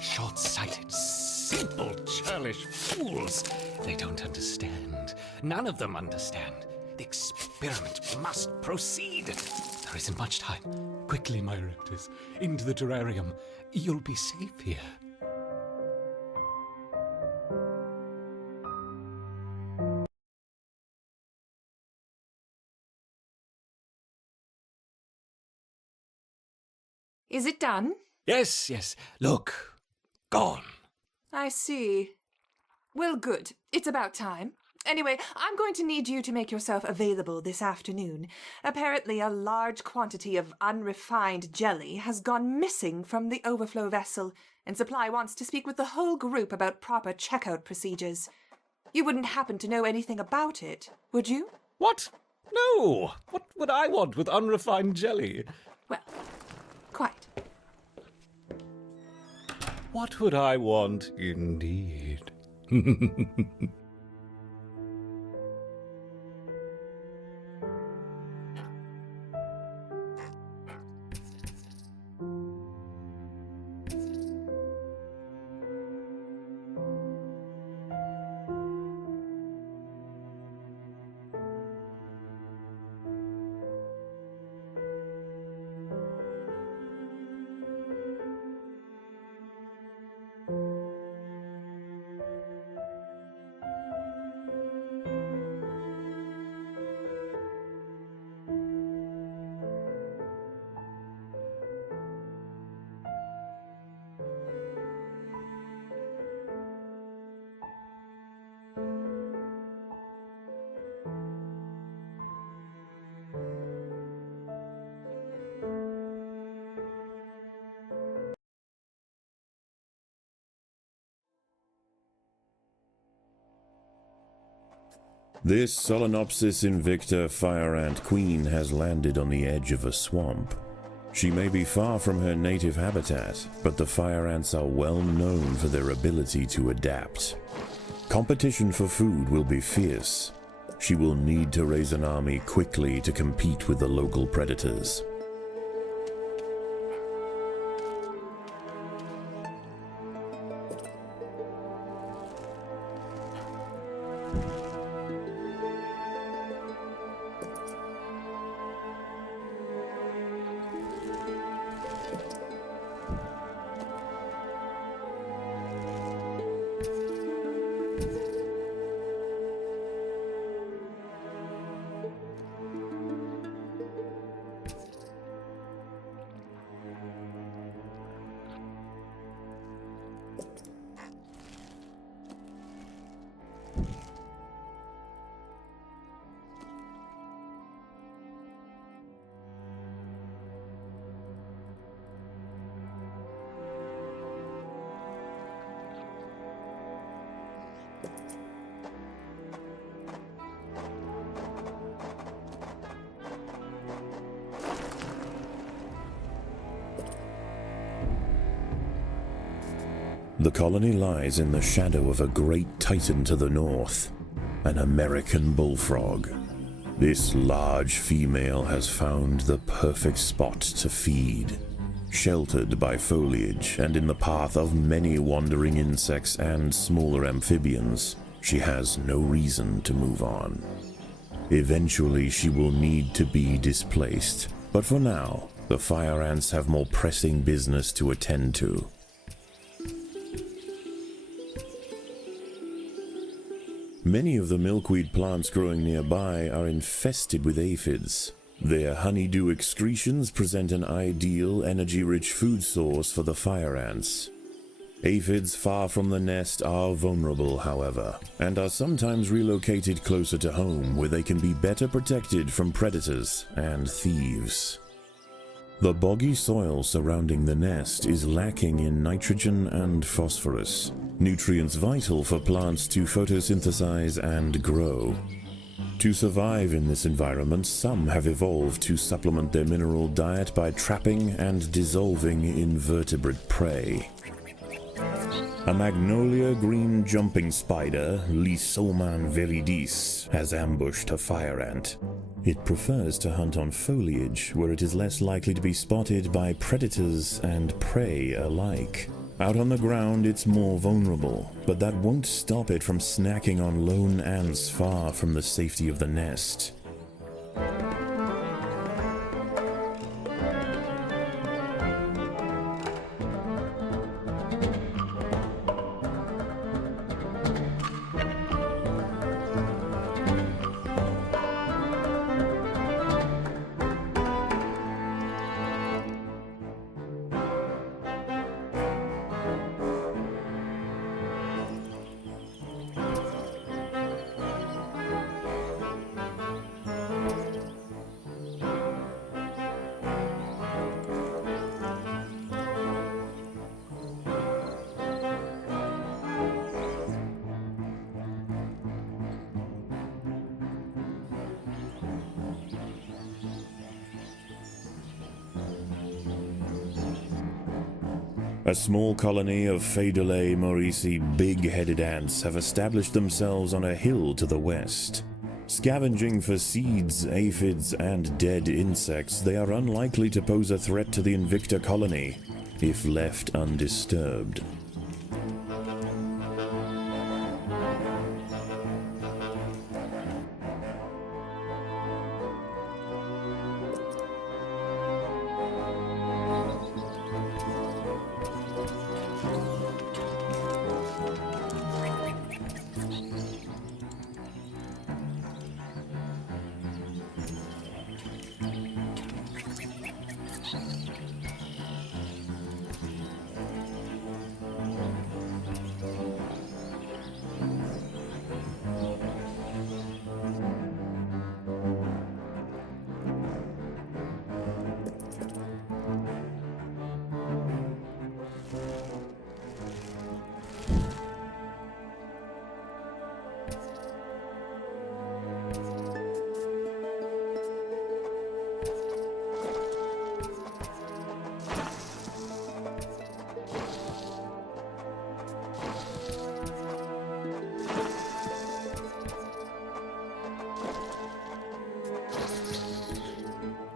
Short-sighted, simple, churlish fools. They don't understand. None of them understand. The experiment must proceed. There isn't much time. Quickly, my raptors. Into the terrarium. You'll be safe here. Is it done? Yes. Look. Gone. I see. Well, good. It's about time. Anyway, I'm going to need you to make yourself available this afternoon. Apparently, a large quantity of unrefined jelly has gone missing from the overflow vessel, and Supply wants to speak with the whole group about proper checkout procedures. You wouldn't happen to know anything about it, would you? What? No. What would I want with unrefined jelly? Well, quite. What would I want, indeed? This Solenopsis invicta fire ant queen has landed on the edge of a swamp. She may be far from her native habitat, but the fire ants are well known for their ability to adapt. Competition for food will be fierce. She will need to raise an army quickly to compete with the local predators. The colony lies in the shadow of a great titan to the north, an American bullfrog. This large female has found the perfect spot to feed. Sheltered by foliage and in the path of many wandering insects and smaller amphibians, she has no reason to move on. Eventually she will need to be displaced, but for now, the fire ants have more pressing business to attend to. Many of the milkweed plants growing nearby are infested with aphids. Their honeydew excretions present an ideal, energy-rich food source for the fire ants. Aphids far from the nest are vulnerable, however, and are sometimes relocated closer to home where they can be better protected from predators and thieves. The boggy soil surrounding the nest is lacking in nitrogen and phosphorus, nutrients vital for plants to photosynthesize and grow. To survive in this environment, some have evolved to supplement their mineral diet by trapping and dissolving invertebrate prey. A magnolia green jumping spider, Lysoman viridis, has ambushed a fire ant. It prefers to hunt on foliage where it is less likely to be spotted by predators and prey alike. Out on the ground, it's more vulnerable, but that won't stop it from snacking on lone ants far from the safety of the nest. A small colony of Phaedulae maurici big-headed ants have established themselves on a hill to the west. Scavenging for seeds, aphids, and dead insects, they are unlikely to pose a threat to the Invicta colony, if left undisturbed.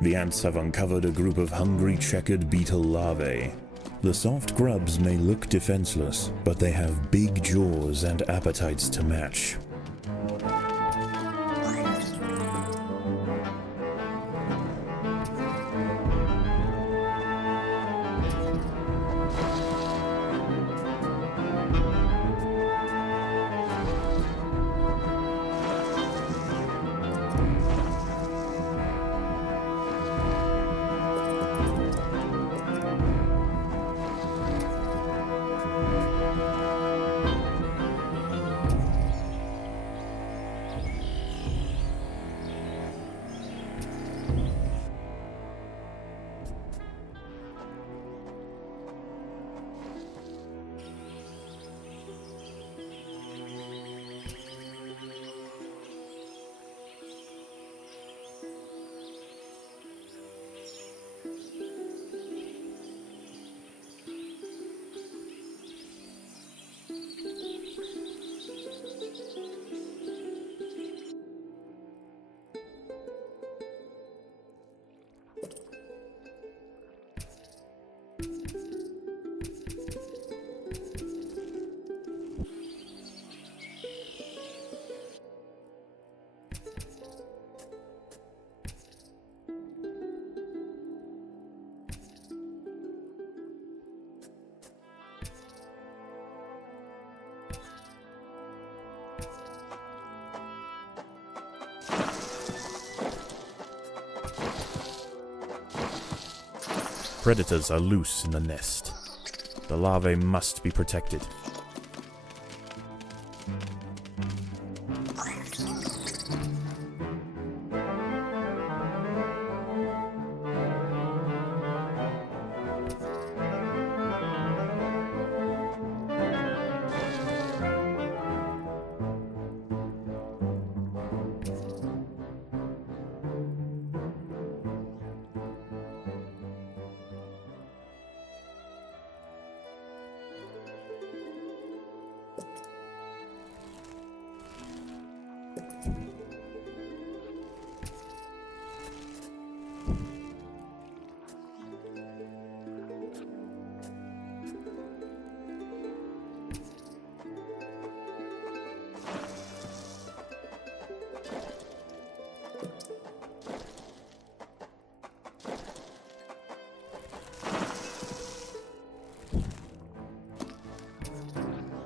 The ants have uncovered a group of hungry checkered beetle larvae. The soft grubs may look defenseless, but they have big jaws and appetites to match. Predators are loose in the nest. The larvae must be protected.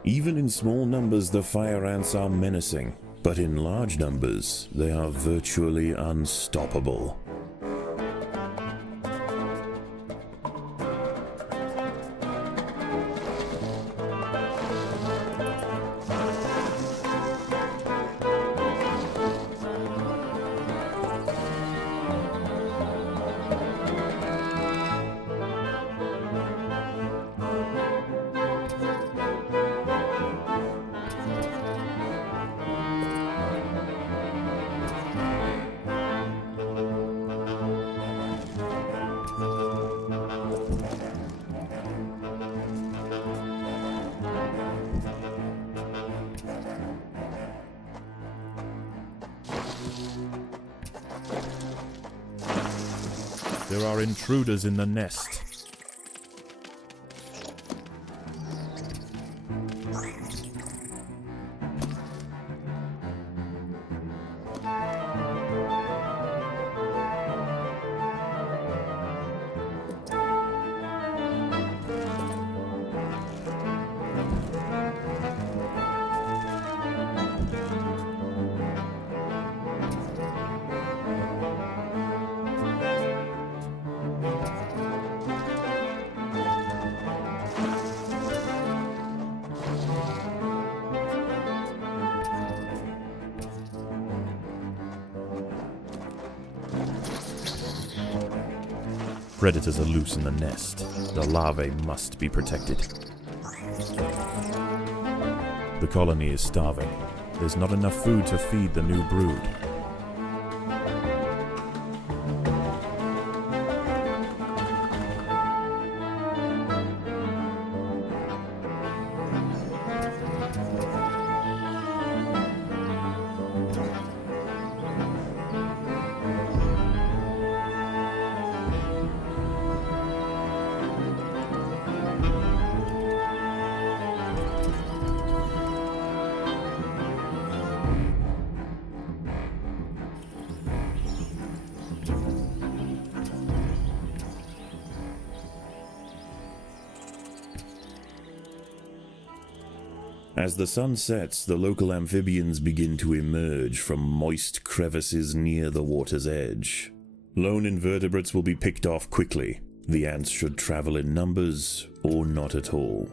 Even in small numbers, the fire ants are menacing, but in large numbers, they are virtually unstoppable. There are intruders in the nest. Predators are loose in the nest. The larvae must be protected. The colony is starving. There's not enough food to feed the new brood. As the sun sets, the local amphibians begin to emerge from moist crevices near the water's edge. Lone invertebrates will be picked off quickly. The ants should travel in numbers or not at all.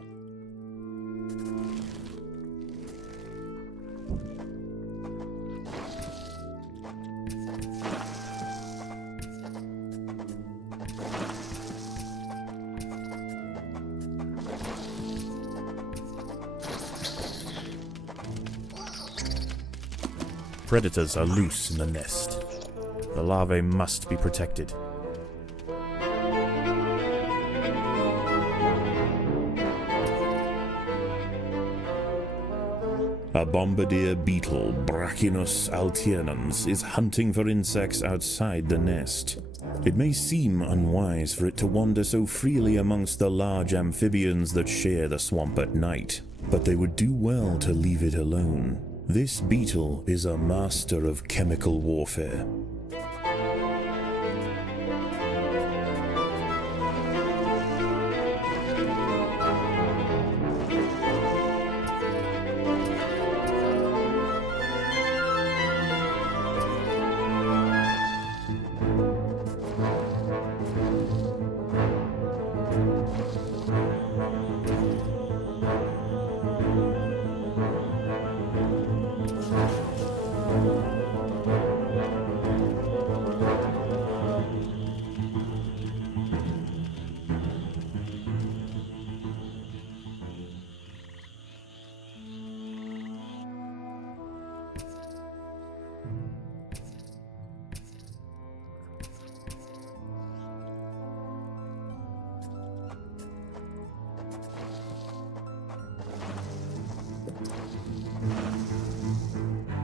Predators are loose in the nest. The larvae must be protected. A bombardier beetle, Brachinus alternans, is hunting for insects outside the nest. It may seem unwise for it to wander so freely amongst the large amphibians that share the swamp at night, but they would do well to leave it alone. This beetle is a master of chemical warfare.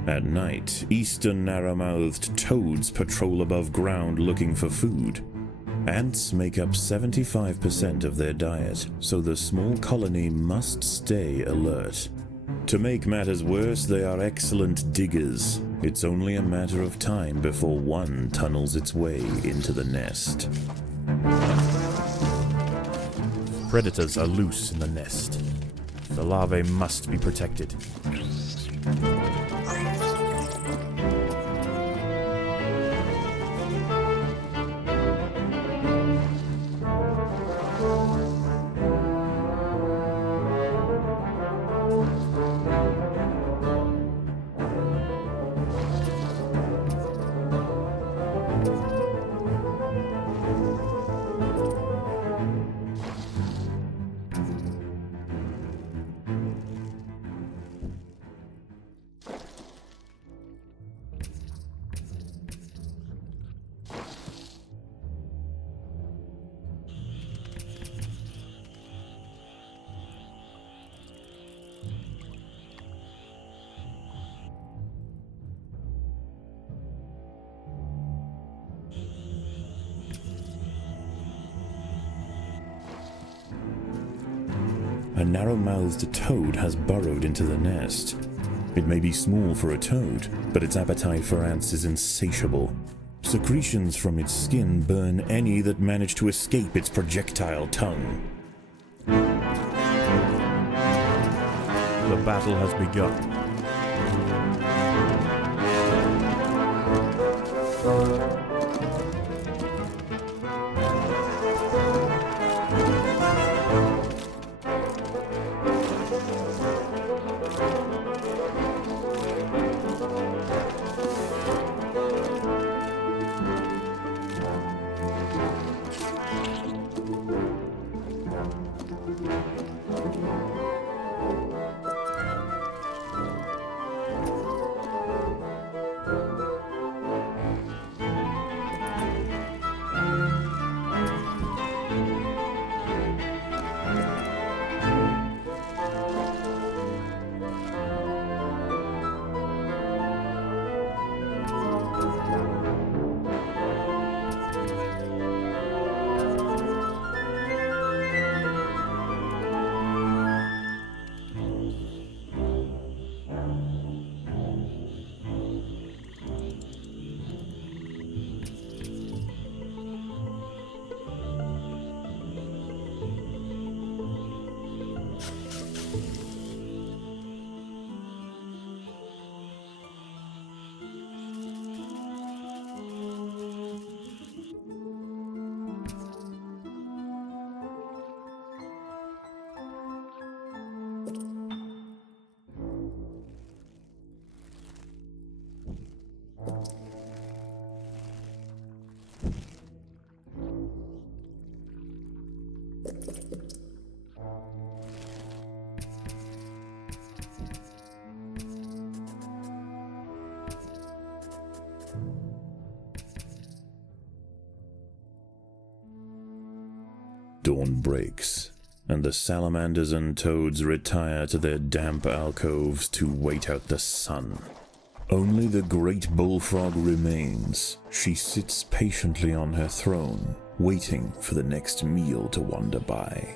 At night, eastern narrow-mouthed toads patrol above ground looking for food. Ants make up 75% of their diet, so the small colony must stay alert. To make matters worse, they are excellent diggers. It's only a matter of time before one tunnels its way into the nest. Predators are loose in the nest. The larvae must be protected. A narrow-mouthed toad has burrowed into the nest. It may be small for a toad, but its appetite for ants is insatiable. Secretions from its skin burn any that manage to escape its projectile tongue. The battle has begun. Dawn breaks, and the salamanders and toads retire to their damp alcoves to wait out the sun. Only the great bullfrog remains. She sits patiently on her throne, waiting for the next meal to wander by.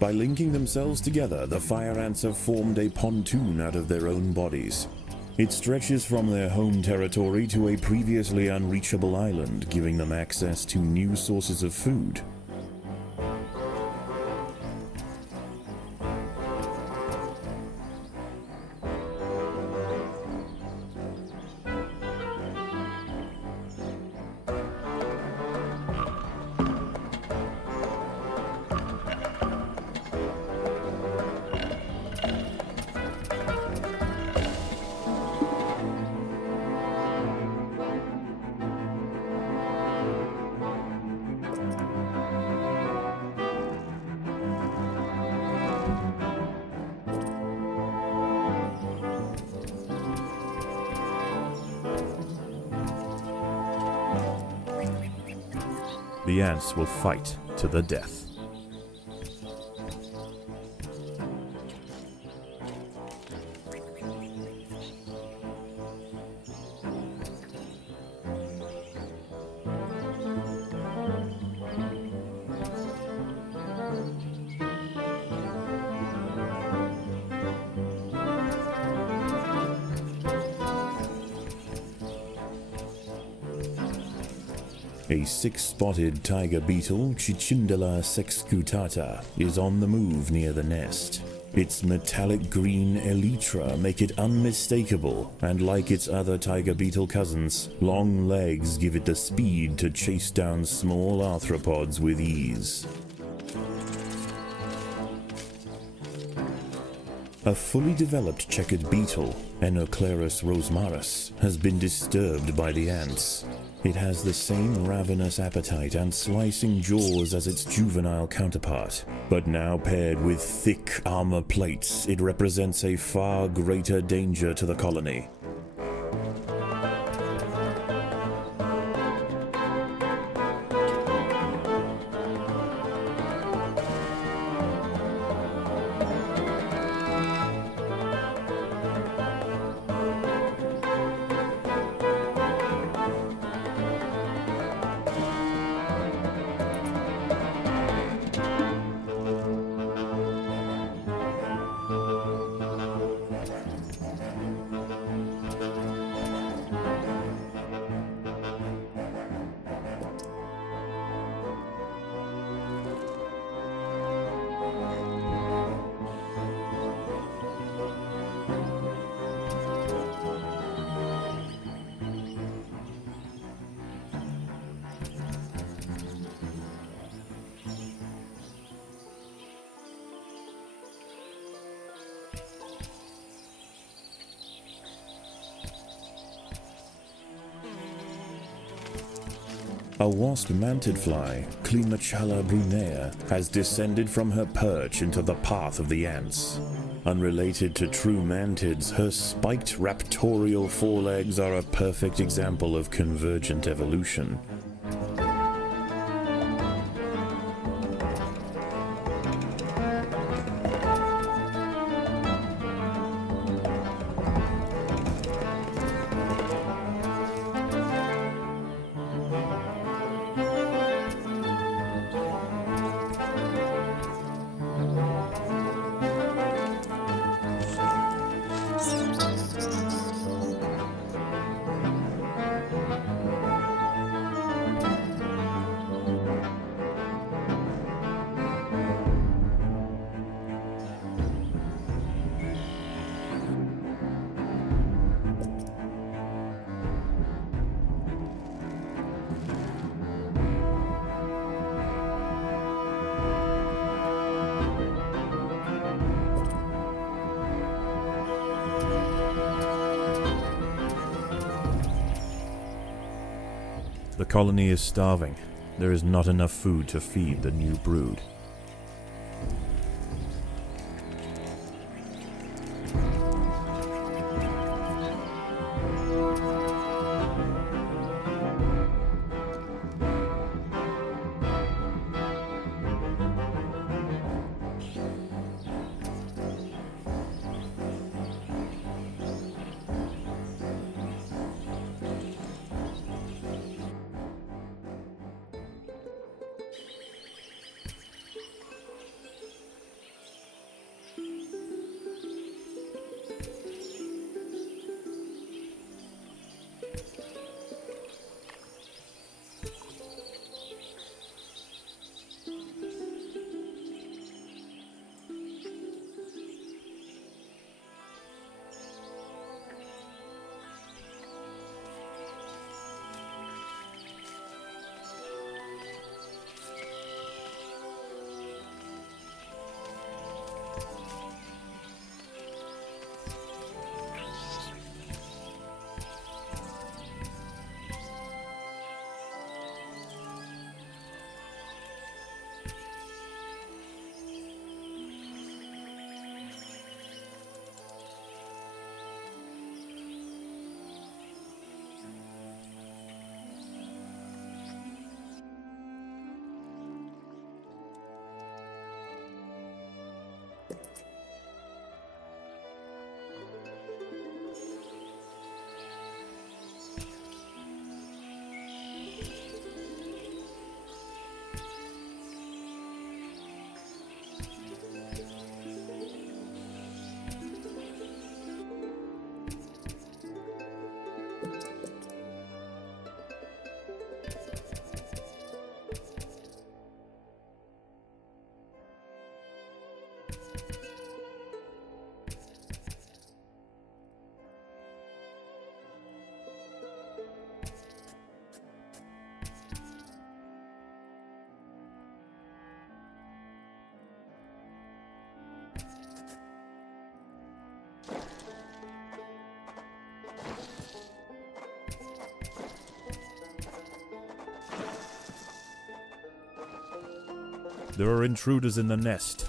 By linking themselves together, the fire ants have formed a pontoon out of their own bodies. It stretches from their home territory to a previously unreachable island, giving them access to new sources of food. The ants will fight to the death. A six-spotted tiger beetle, Cichindala sexcutata, is on the move near the nest. Its metallic green elytra make it unmistakable, and like its other tiger beetle cousins, long legs give it the speed to chase down small arthropods with ease. A fully developed checkered beetle, Enoclerus rosmarus, has been disturbed by the ants. It has the same ravenous appetite and slicing jaws as its juvenile counterpart, but now paired with thick armor plates, it represents a far greater danger to the colony. A wasp mantidfly, Climachala brunea, has descended from her perch into the path of the ants. Unrelated to true mantids, her spiked raptorial forelegs are a perfect example of convergent evolution. The colony is starving. There is not enough food to feed the new brood. There are intruders in the nest.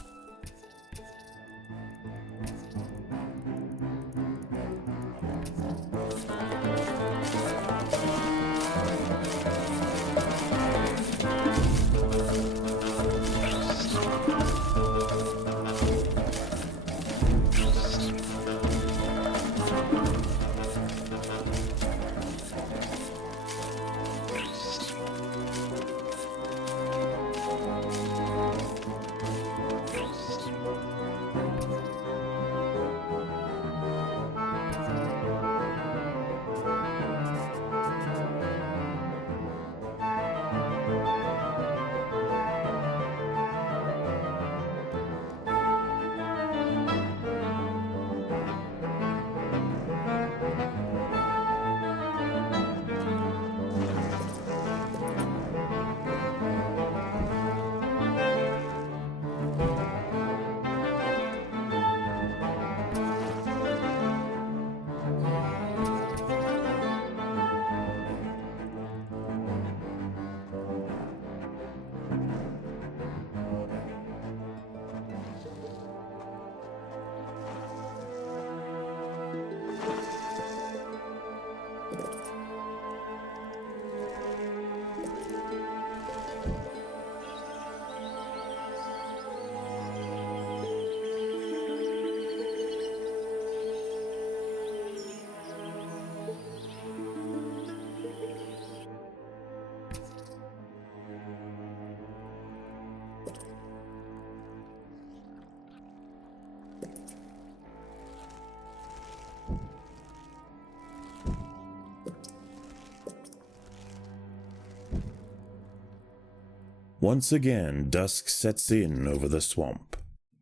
Once again, dusk sets in over the swamp.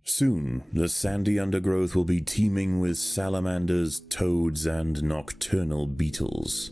Soon, the sandy undergrowth will be teeming with salamanders, toads, and nocturnal beetles.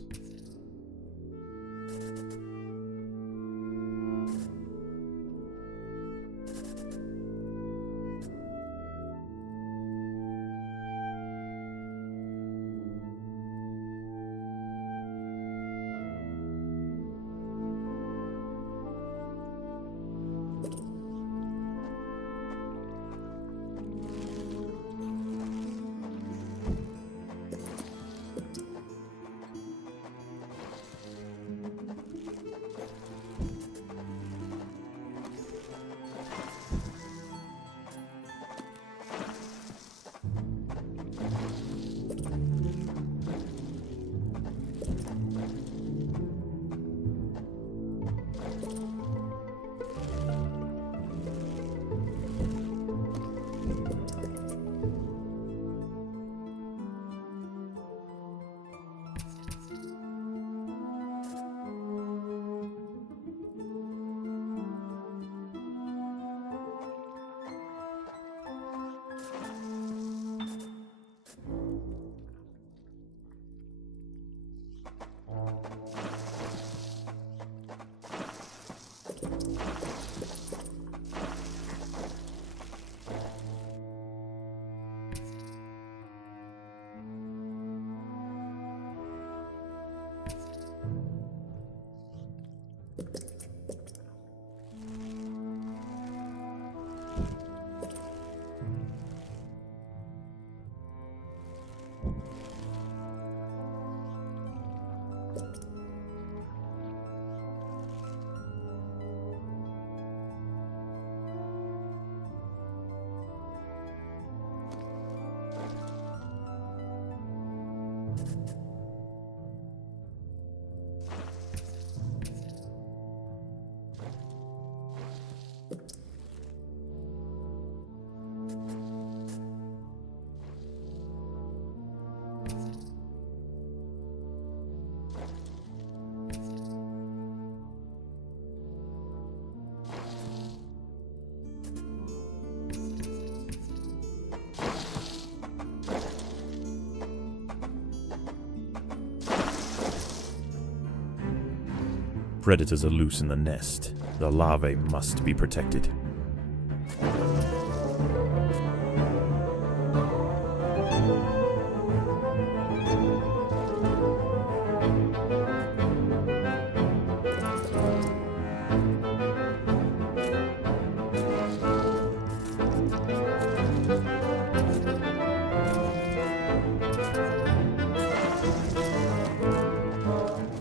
Predators are loose in the nest. The larvae must be protected.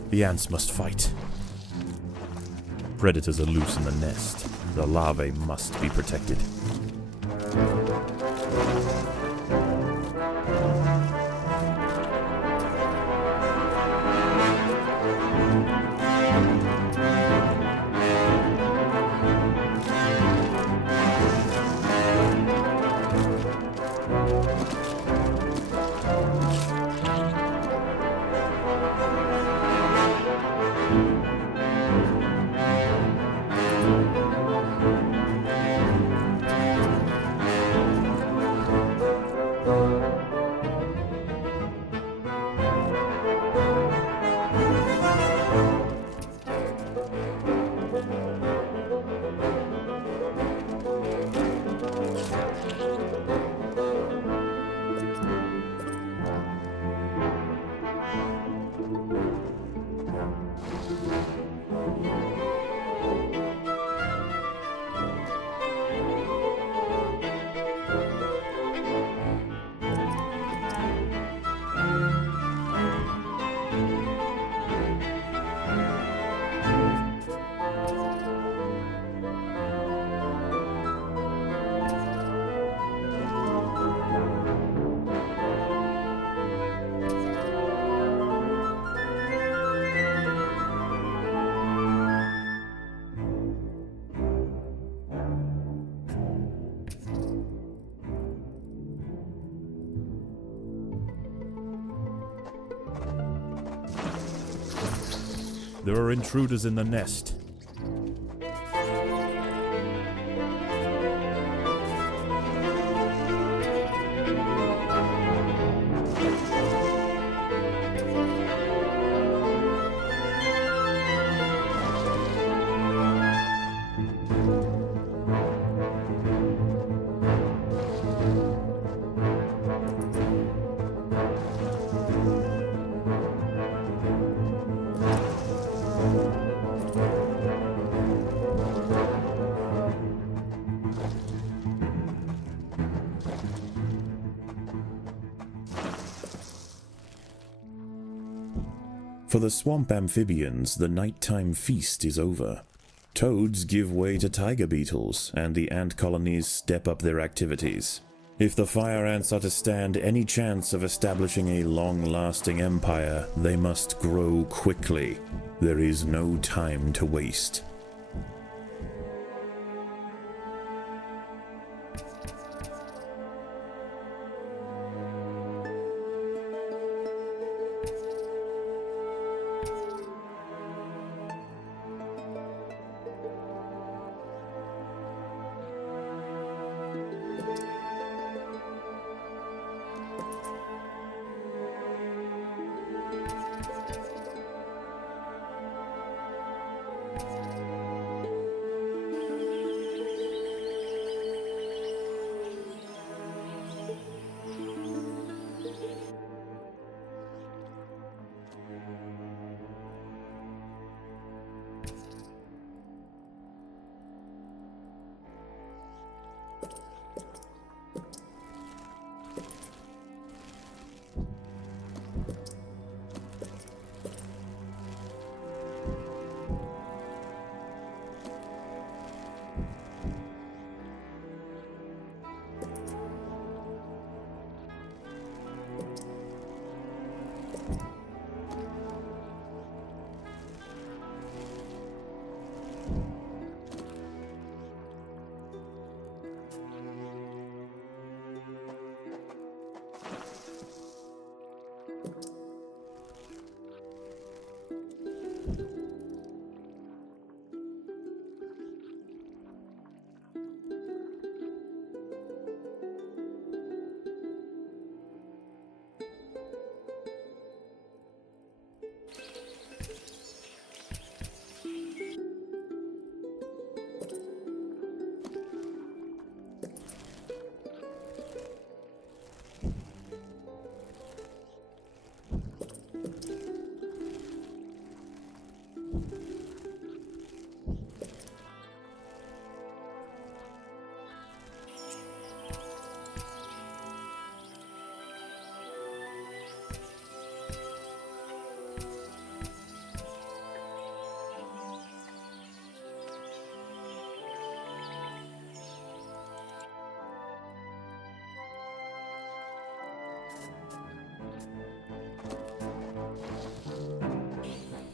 The ants must fight. Predators are loose in the nest. The larvae must be protected. There are intruders in the nest. For the swamp amphibians, the nighttime feast is over. Toads give way to tiger beetles, and the ant colonies step up their activities. If the fire ants are to stand any chance of establishing a long-lasting empire, they must grow quickly. There is no time to waste.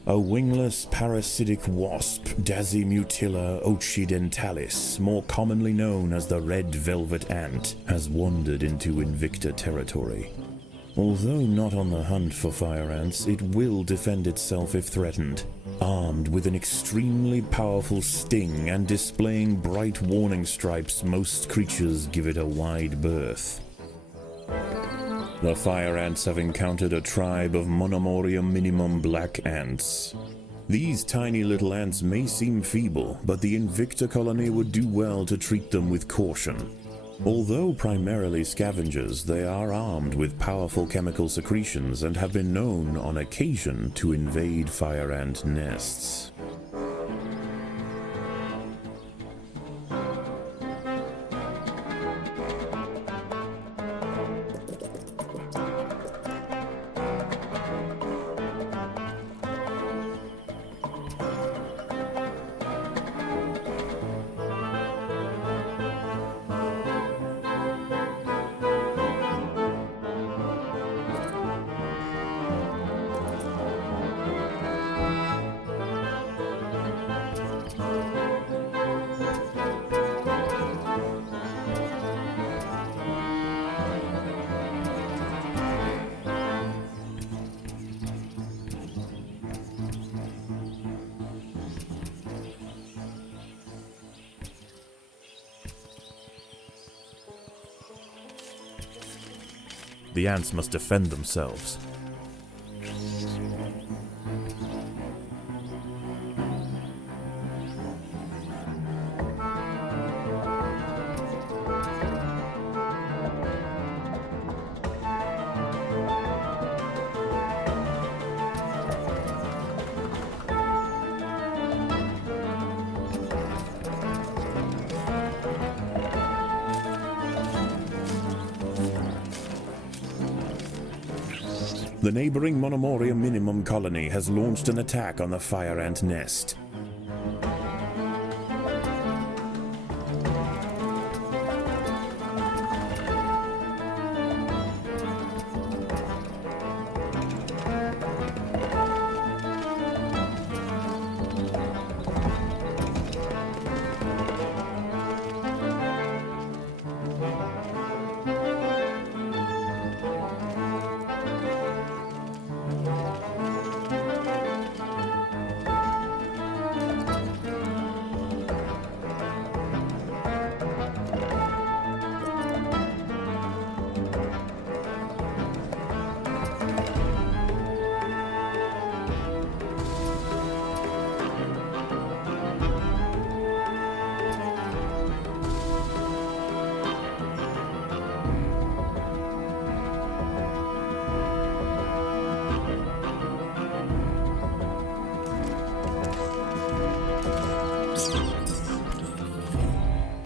A wingless parasitic wasp, Dasimutilla occidentalis, more commonly known as the red velvet ant, has wandered into Invicta territory. Although not on the hunt for fire ants, it will defend itself if threatened. Armed with an extremely powerful sting and displaying bright warning stripes, most creatures give it a wide berth. The fire ants have encountered a tribe of Monomoria minimum black ants. These tiny little ants may seem feeble, but the Invicta colony would do well to treat them with caution. Although primarily scavengers, they are armed with powerful chemical secretions and have been known on occasion to invade fire ant nests. The ants must defend themselves. The neighboring Monomoria minimum colony has launched an attack on the fire ant nest.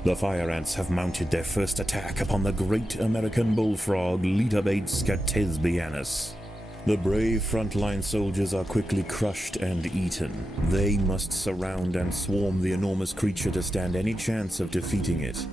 The fire ants have mounted their first attack upon the great American bullfrog Litabates scatesbianus. The brave frontline soldiers are quickly crushed and eaten. They must surround and swarm the enormous creature to stand any chance of defeating it.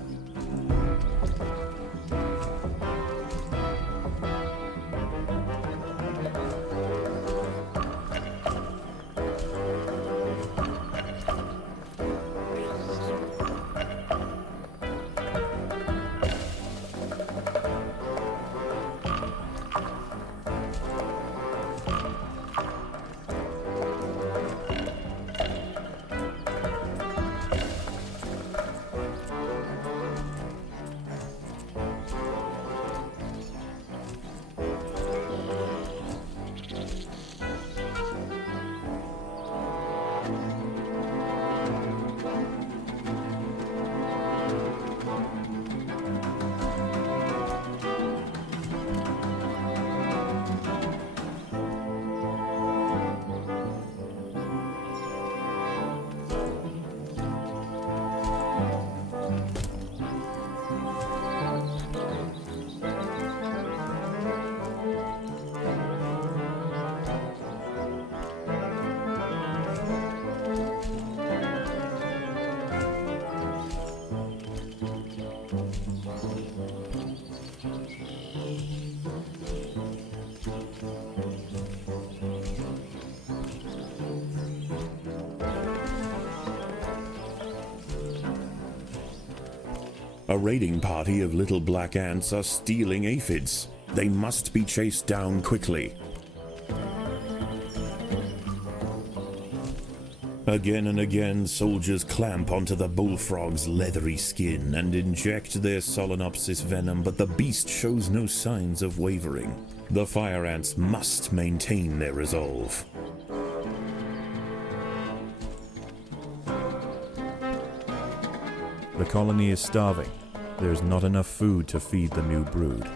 A raiding party of little black ants are stealing aphids. They must be chased down quickly. Again and again, soldiers clamp onto the bullfrog's leathery skin and inject their Solenopsis venom, but the beast shows no signs of wavering. The fire ants must maintain their resolve. The colony is starving. There is not enough food to feed the new brood.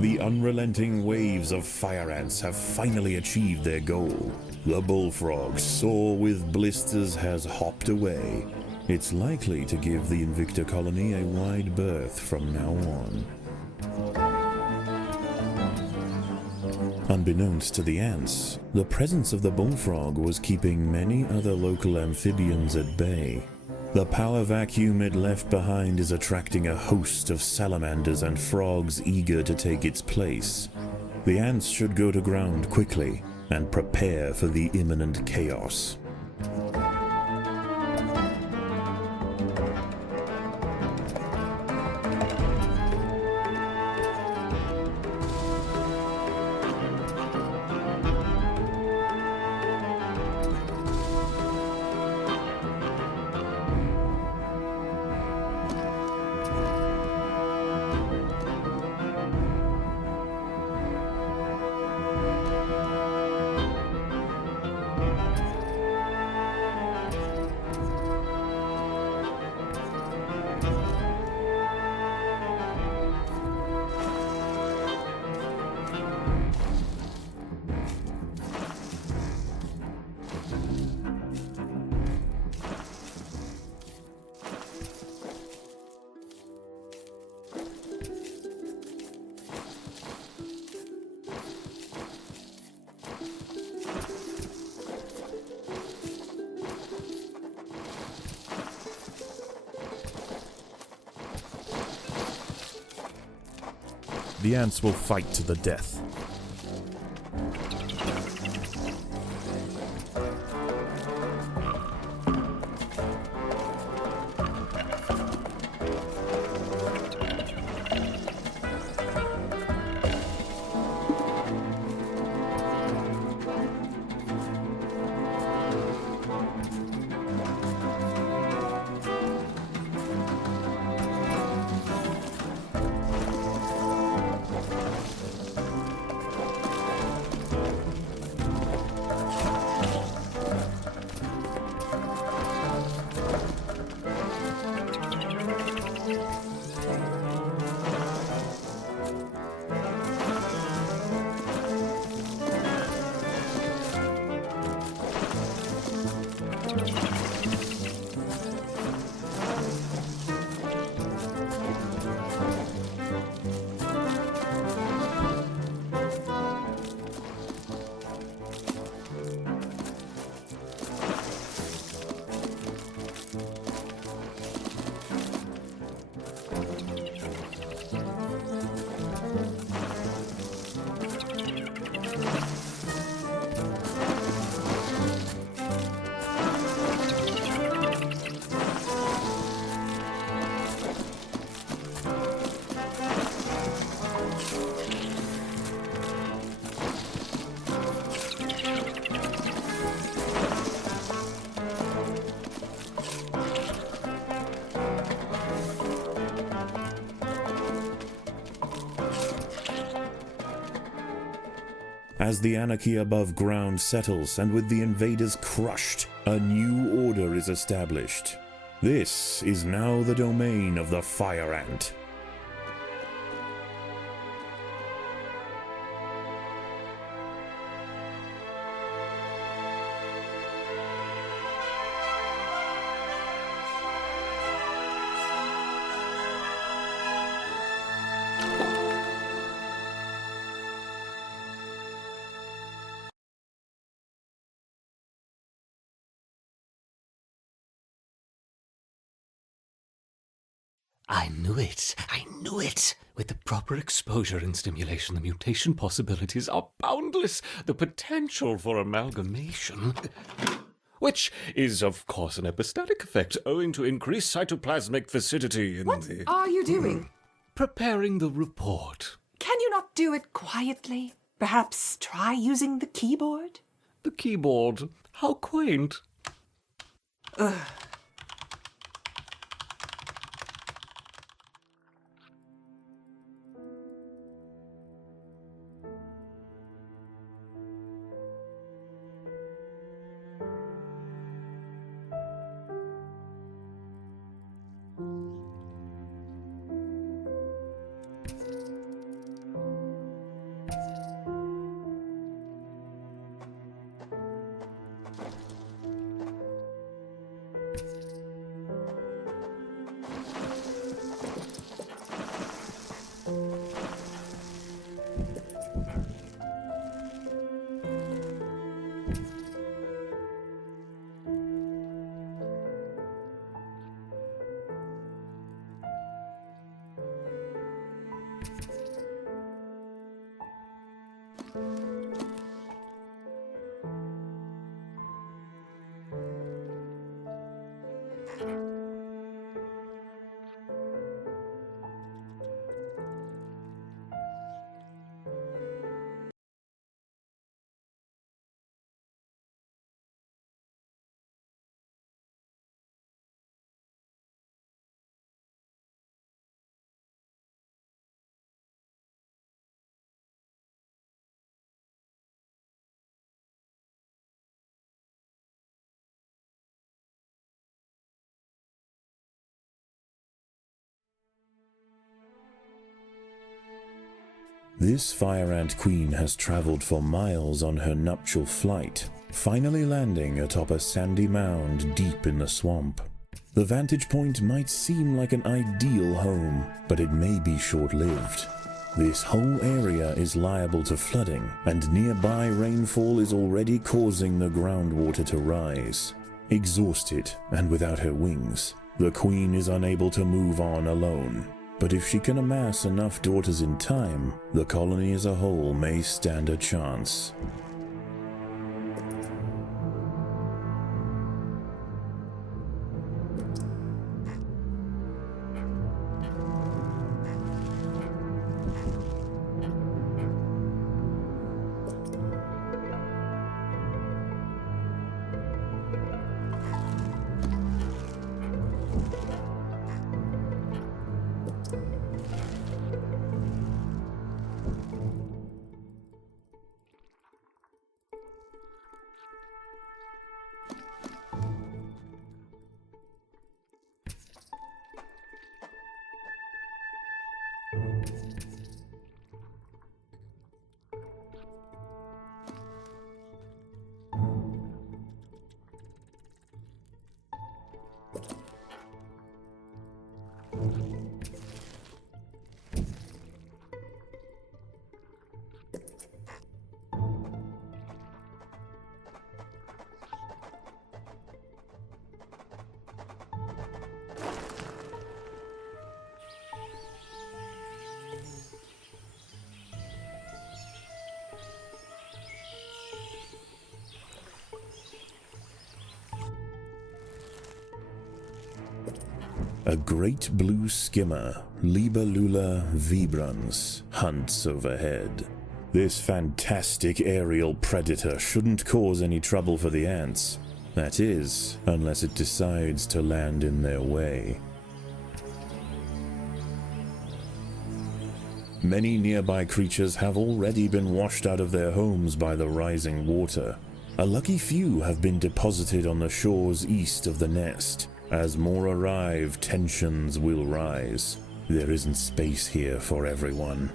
The unrelenting waves of fire ants have finally achieved their goal. The bullfrog, sore with blisters, has hopped away. It's likely to give the Invicta colony a wide berth from now on. Unbeknownst to the ants, the presence of the bullfrog was keeping many other local amphibians at bay. The power vacuum it left behind is attracting a host of salamanders and frogs eager to take its place. The ants should go to ground quickly and prepare for the imminent chaos. The ants will fight to the death. As the anarchy above ground settles and with the invaders crushed, a new order is established. This is now the domain of the fire ant. I knew it. I knew it. With the proper exposure and stimulation, the mutation possibilities are boundless. The potential for amalgamation, which is, of course, an epistatic effect owing to increased cytoplasmic viscidity in What the... are you doing? Preparing the report. Can you not do it quietly? Perhaps try using the keyboard? The keyboard. How quaint. Ugh. This fire ant queen has traveled for miles on her nuptial flight, finally landing atop a sandy mound deep in the swamp. The vantage point might seem like an ideal home, but it may be short-lived. This whole area is liable to flooding, and nearby rainfall is already causing the groundwater to rise. Exhausted and without her wings, the queen is unable to move on alone. but if she can amass enough daughters in time, the colony as a whole may stand a chance. A great blue skimmer, Libellula vibrans, hunts overhead. This fantastic aerial predator shouldn't cause any trouble for the ants. That is, unless it decides to land in their way. Many nearby creatures have already been washed out of their homes by the rising water. A lucky few have been deposited on the shores east of the nest. As more arrive, tensions will rise. There isn't space here for everyone.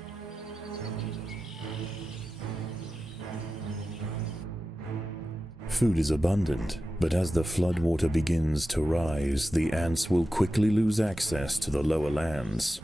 Food is abundant, but as the floodwater begins to rise, the ants will quickly lose access to the lower lands.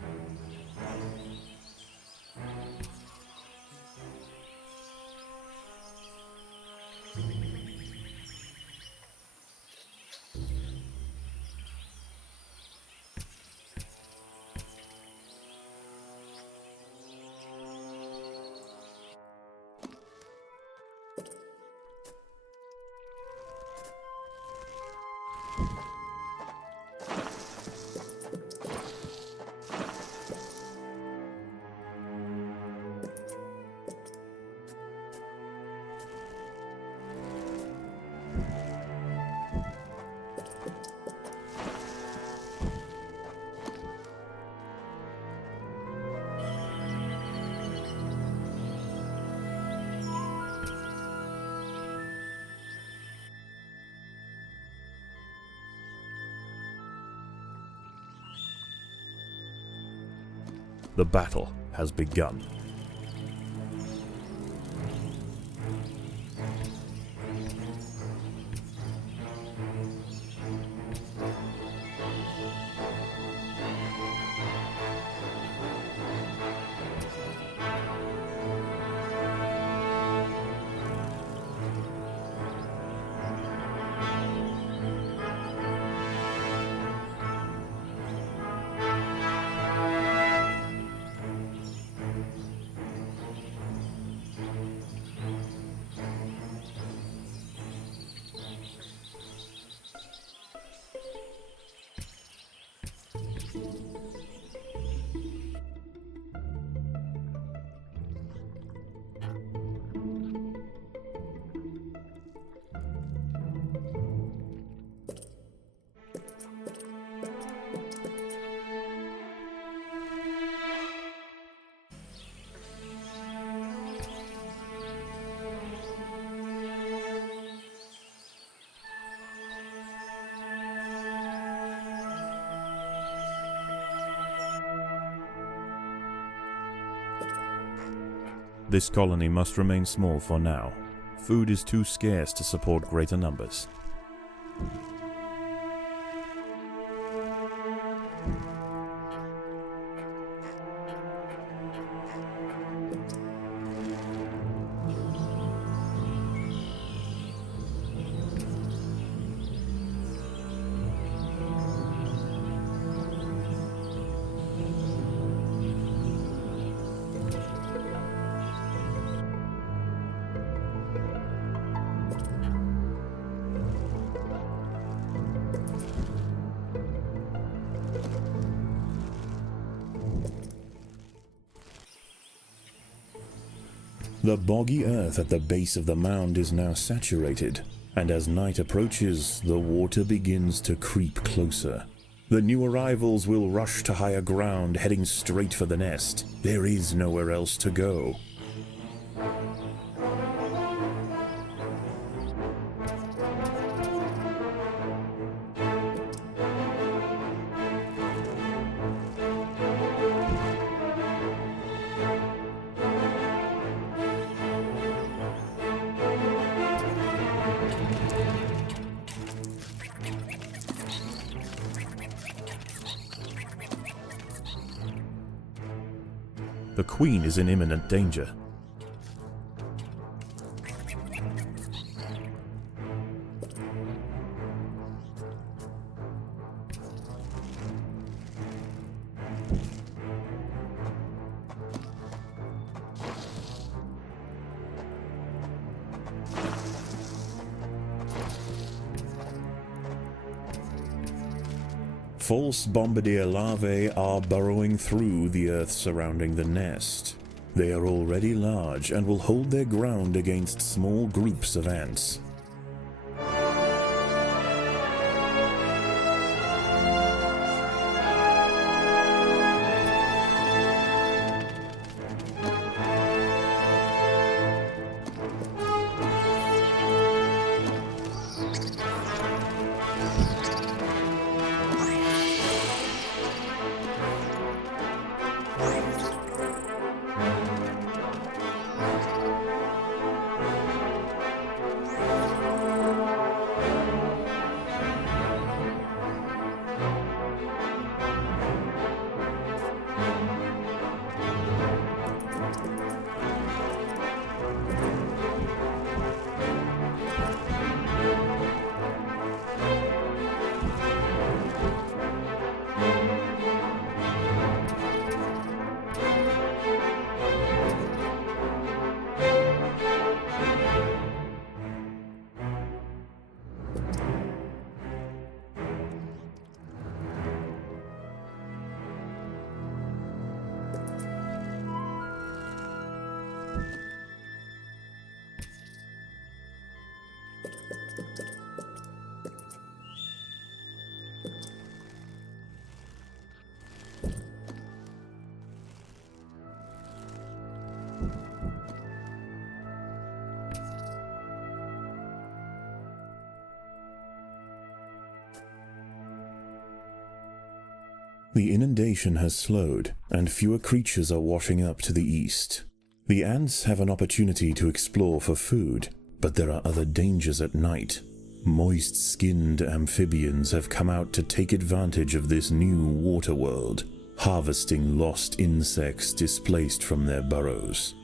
The battle has begun. This colony must remain small for now. Food is too scarce to support greater numbers. The boggy earth at the base of the mound is now saturated, and as night approaches, the water begins to creep closer. The new arrivals will rush to higher ground, heading straight for the nest. There is nowhere else to go. The queen is in imminent danger. False bombardier larvae are burrowing through the earth surrounding the nest. They are already large and will hold their ground against small groups of ants. The inundation has slowed, and fewer creatures are washing up to the east. The ants have an opportunity to explore for food, but there are other dangers at night. Moist-skinned amphibians have come out to take advantage of this new water world, harvesting lost insects displaced from their burrows.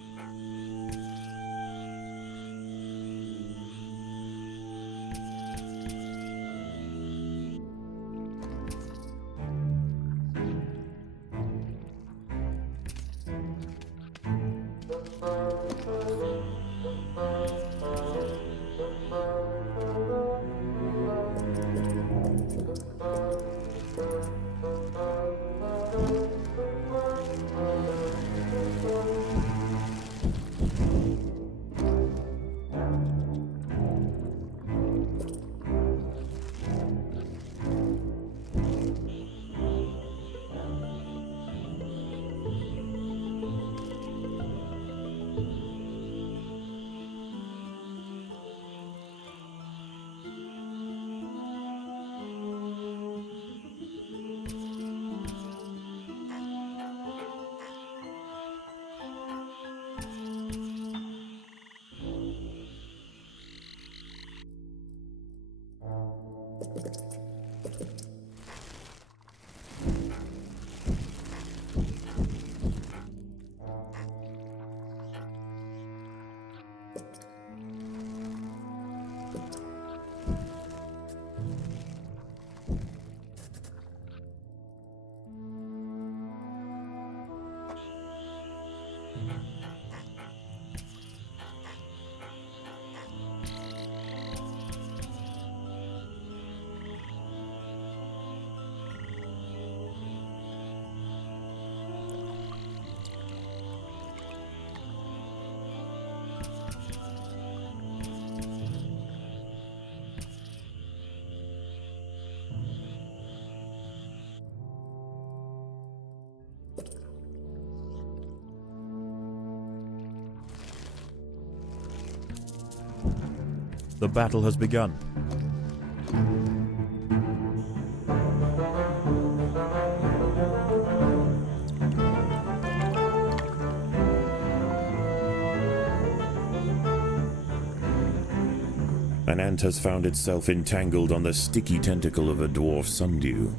The battle has begun. An ant has found itself entangled on the sticky tentacle of a dwarf sundew.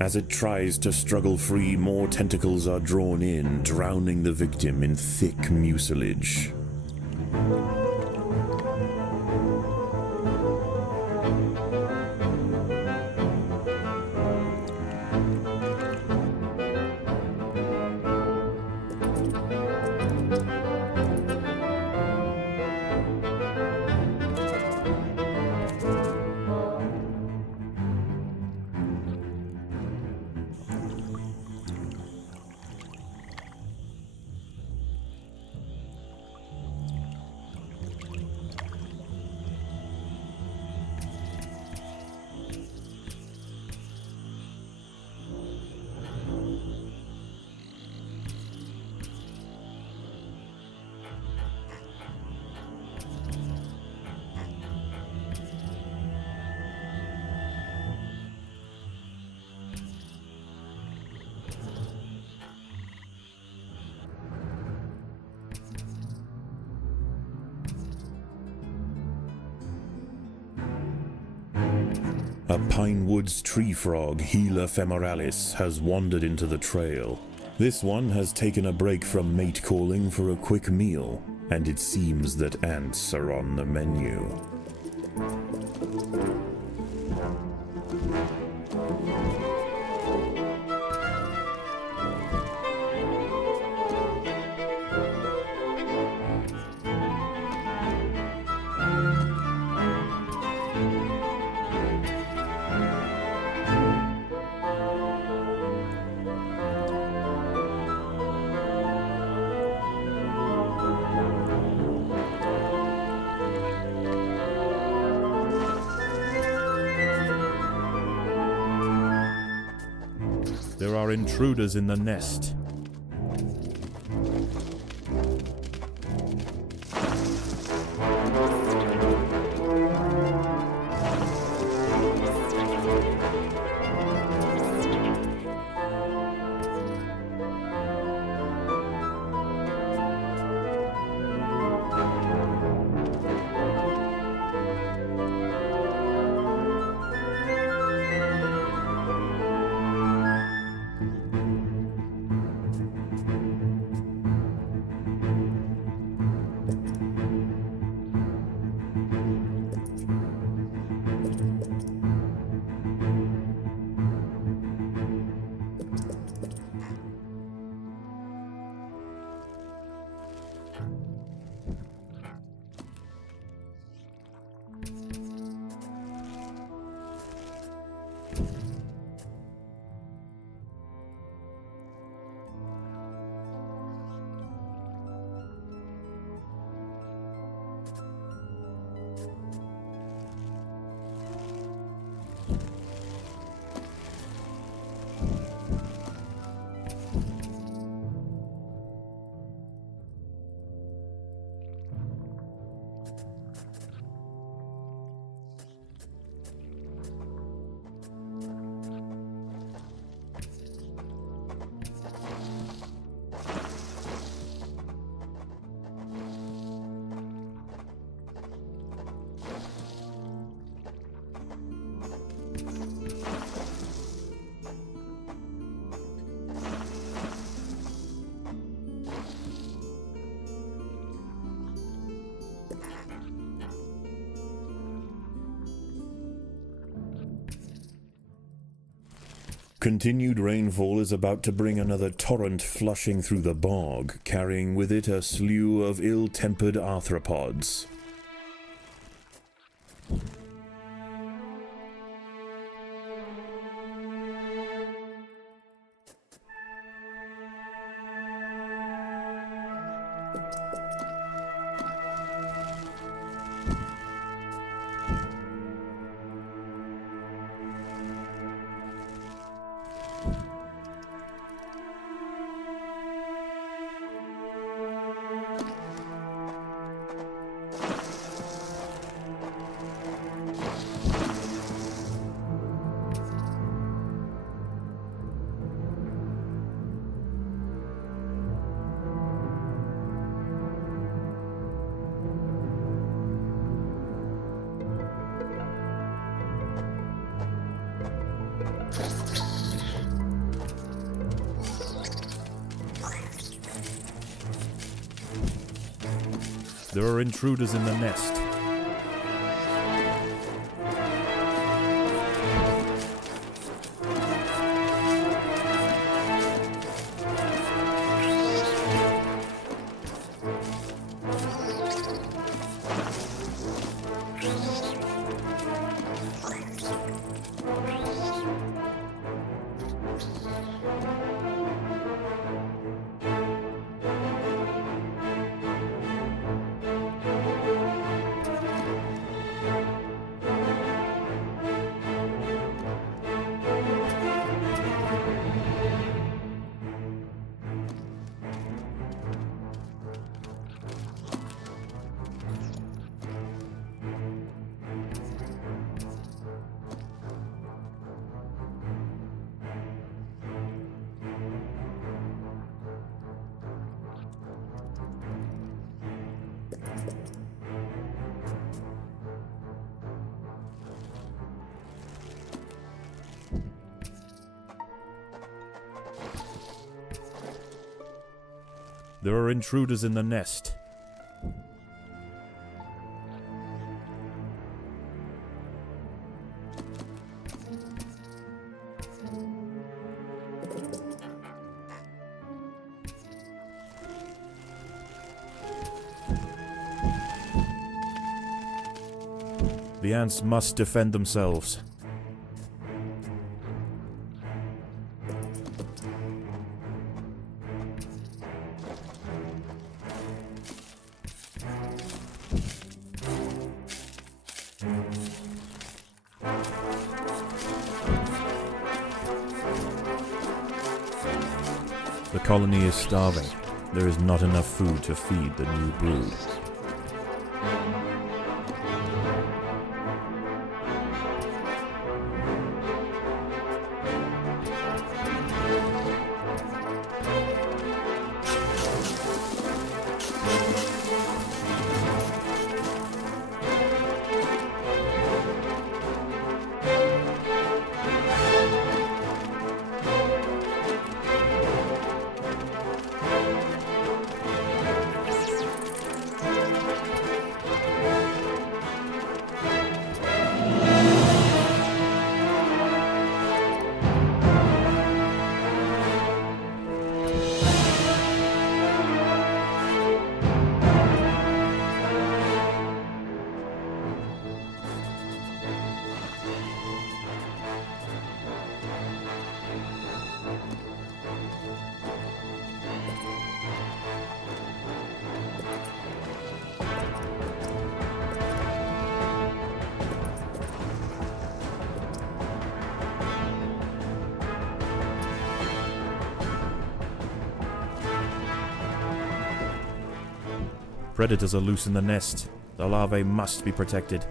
As it tries to struggle free, more tentacles are drawn in, drowning the victim in thick mucilage. A Pinewood's tree frog, Gila femoralis, has wandered into the trail. This one has taken a break from mate calling for a quick meal, and it seems that ants are on the menu. There are intruders in the nest. Continued rainfall is about to bring another torrent flushing through the bog, carrying with it a slew of ill-tempered arthropods. There are intruders in the nest. There are intruders in the nest. The ants must defend themselves. The colony is starving. There is not enough food to feed the new brood. Predators are loose in the nest. The larvae must be protected.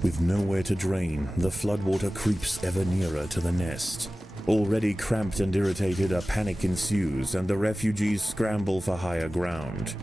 With nowhere to drain, the floodwater creeps ever nearer to the nest. Already cramped and irritated, a panic ensues, and the refugees scramble for higher ground.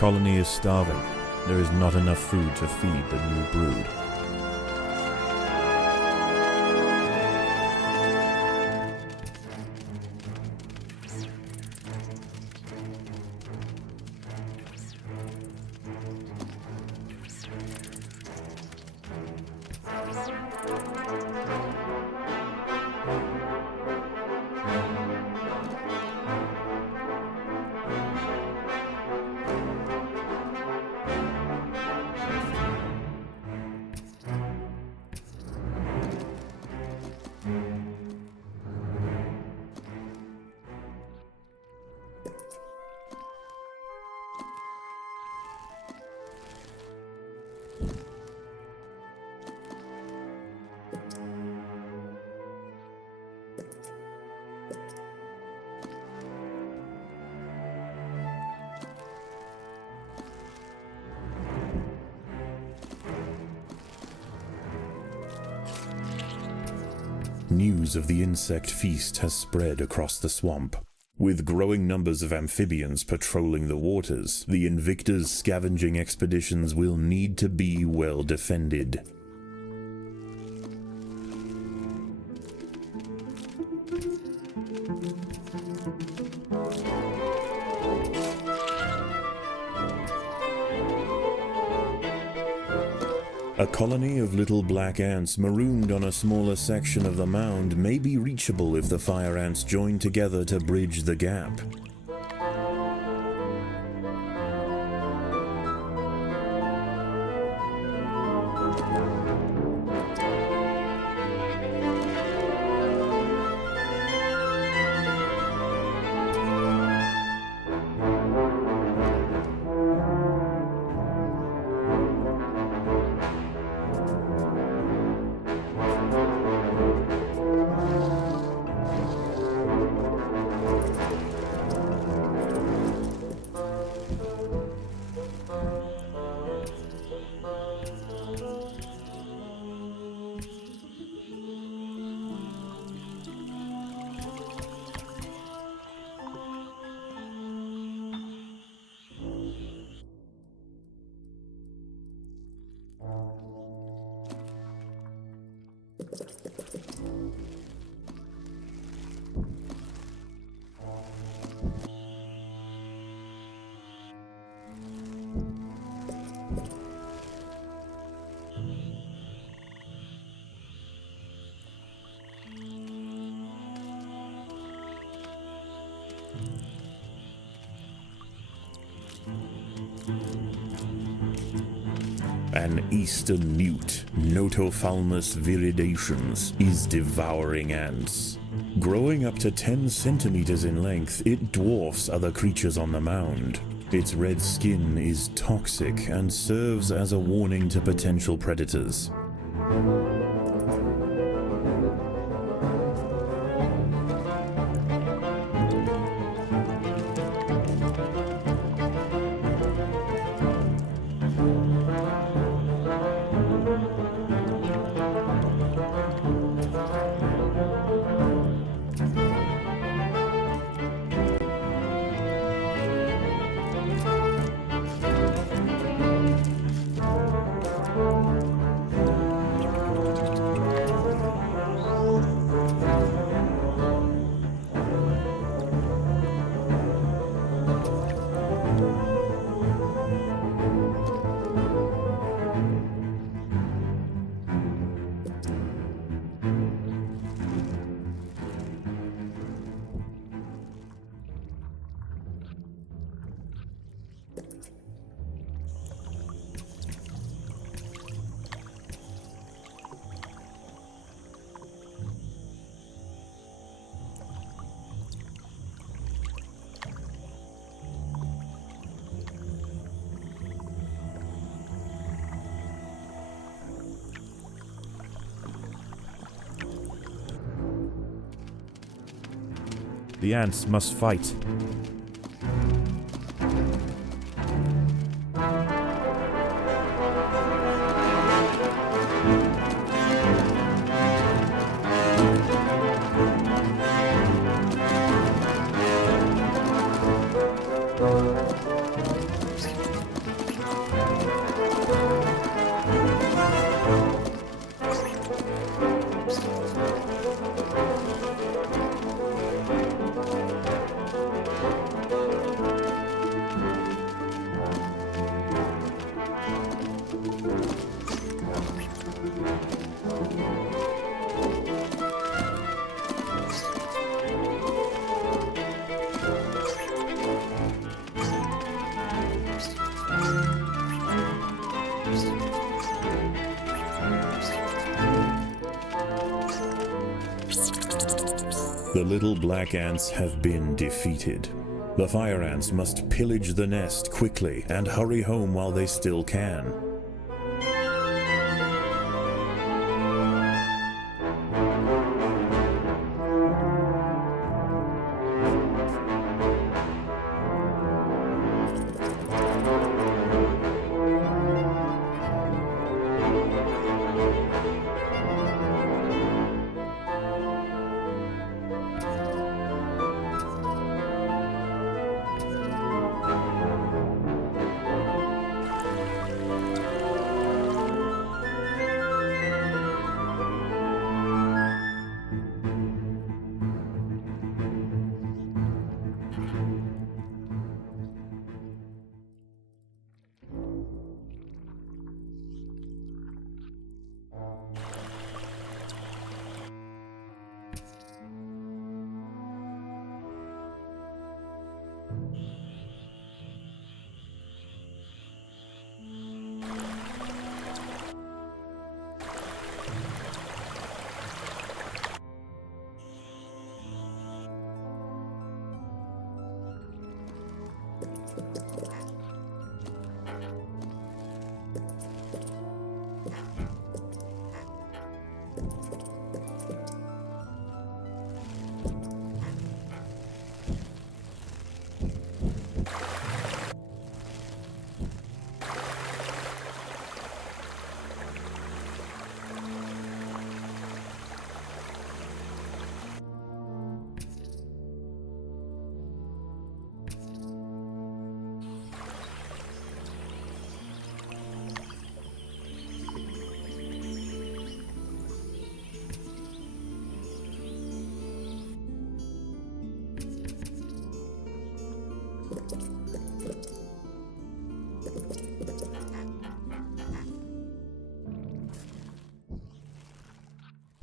colony is starving. There is not enough food to feed the new brood. News of the insect feast has spread across the swamp. With growing numbers of amphibians patrolling the waters, the Invicta's scavenging expeditions will need to be well defended. A colony of little black ants marooned on a smaller section of the mound may be reachable if the fire ants join together to bridge the gap. An eastern newt, Notophalmus viridations, is devouring ants. Growing up to 10 centimeters in length, it dwarfs other creatures on the mound. Its red skin is toxic and serves as a warning to potential predators. The ants must fight. The little black ants have been defeated. The fire ants must pillage the nest quickly and hurry home while they still can.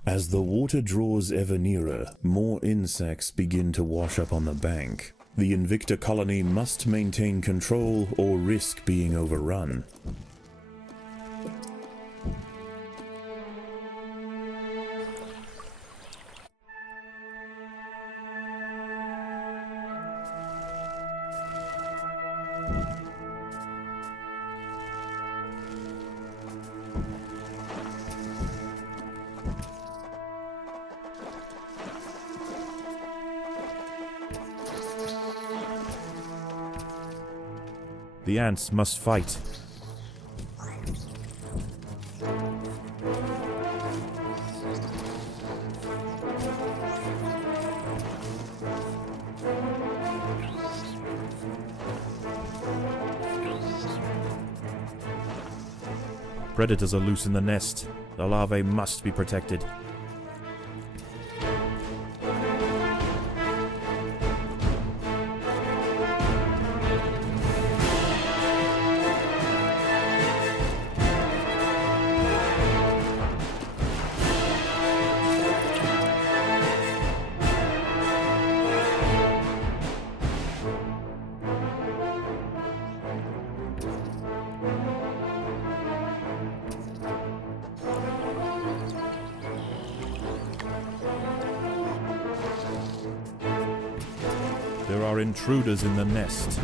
As the water draws ever nearer, more insects begin to wash up on the bank. The Invicta colony must maintain control or risk being overrun. The ants must fight. Predators are loose in the nest. The larvae must be protected. There are intruders in the nest.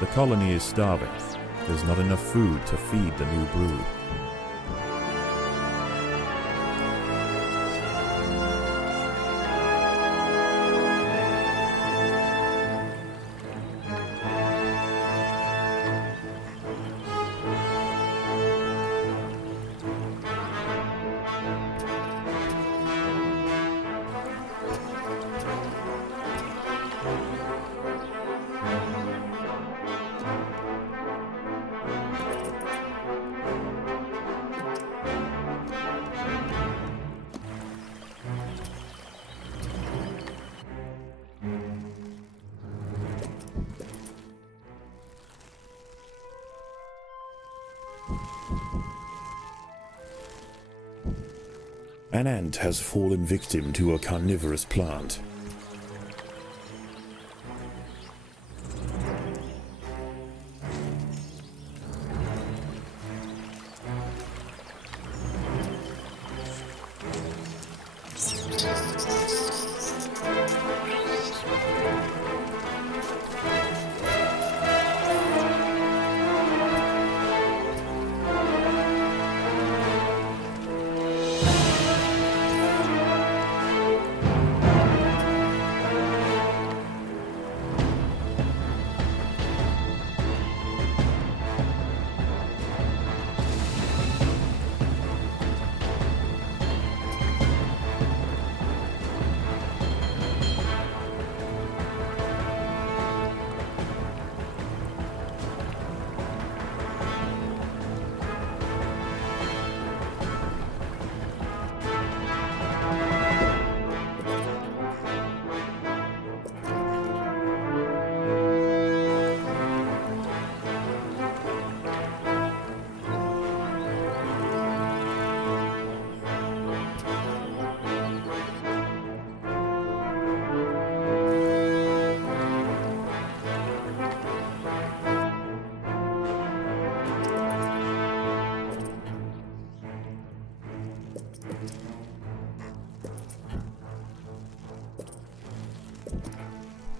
The colony is starving. There's not enough food to feed the new brood. An ant has fallen victim to a carnivorous plant.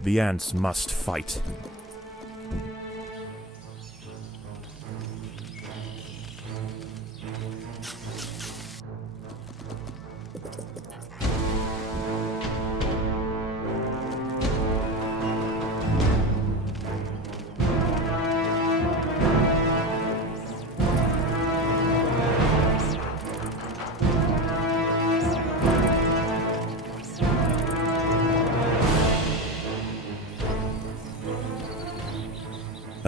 The ants must fight.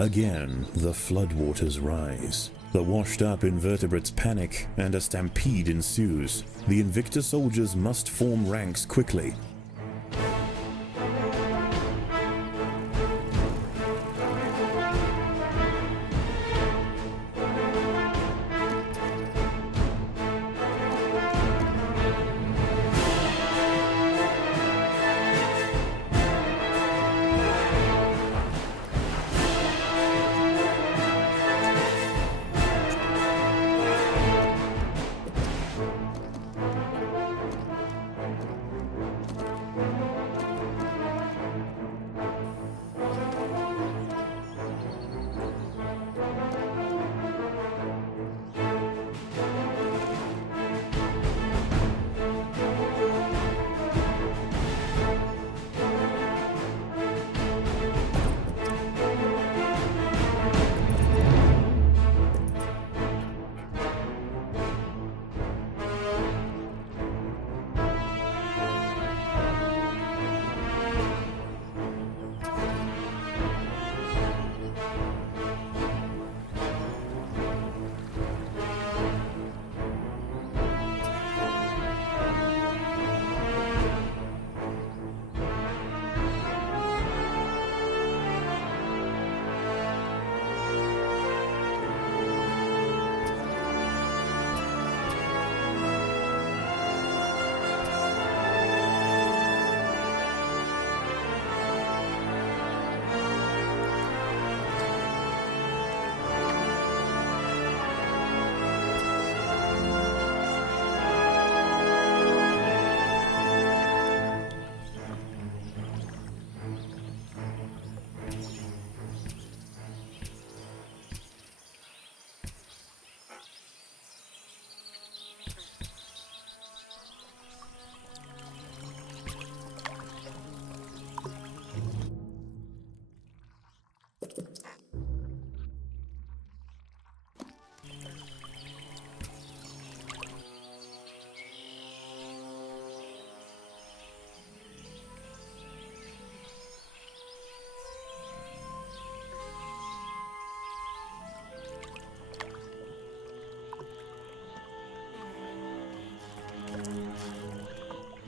Again, the floodwaters rise. The washed-up invertebrates panic, and a stampede ensues. The Invicta soldiers must form ranks quickly.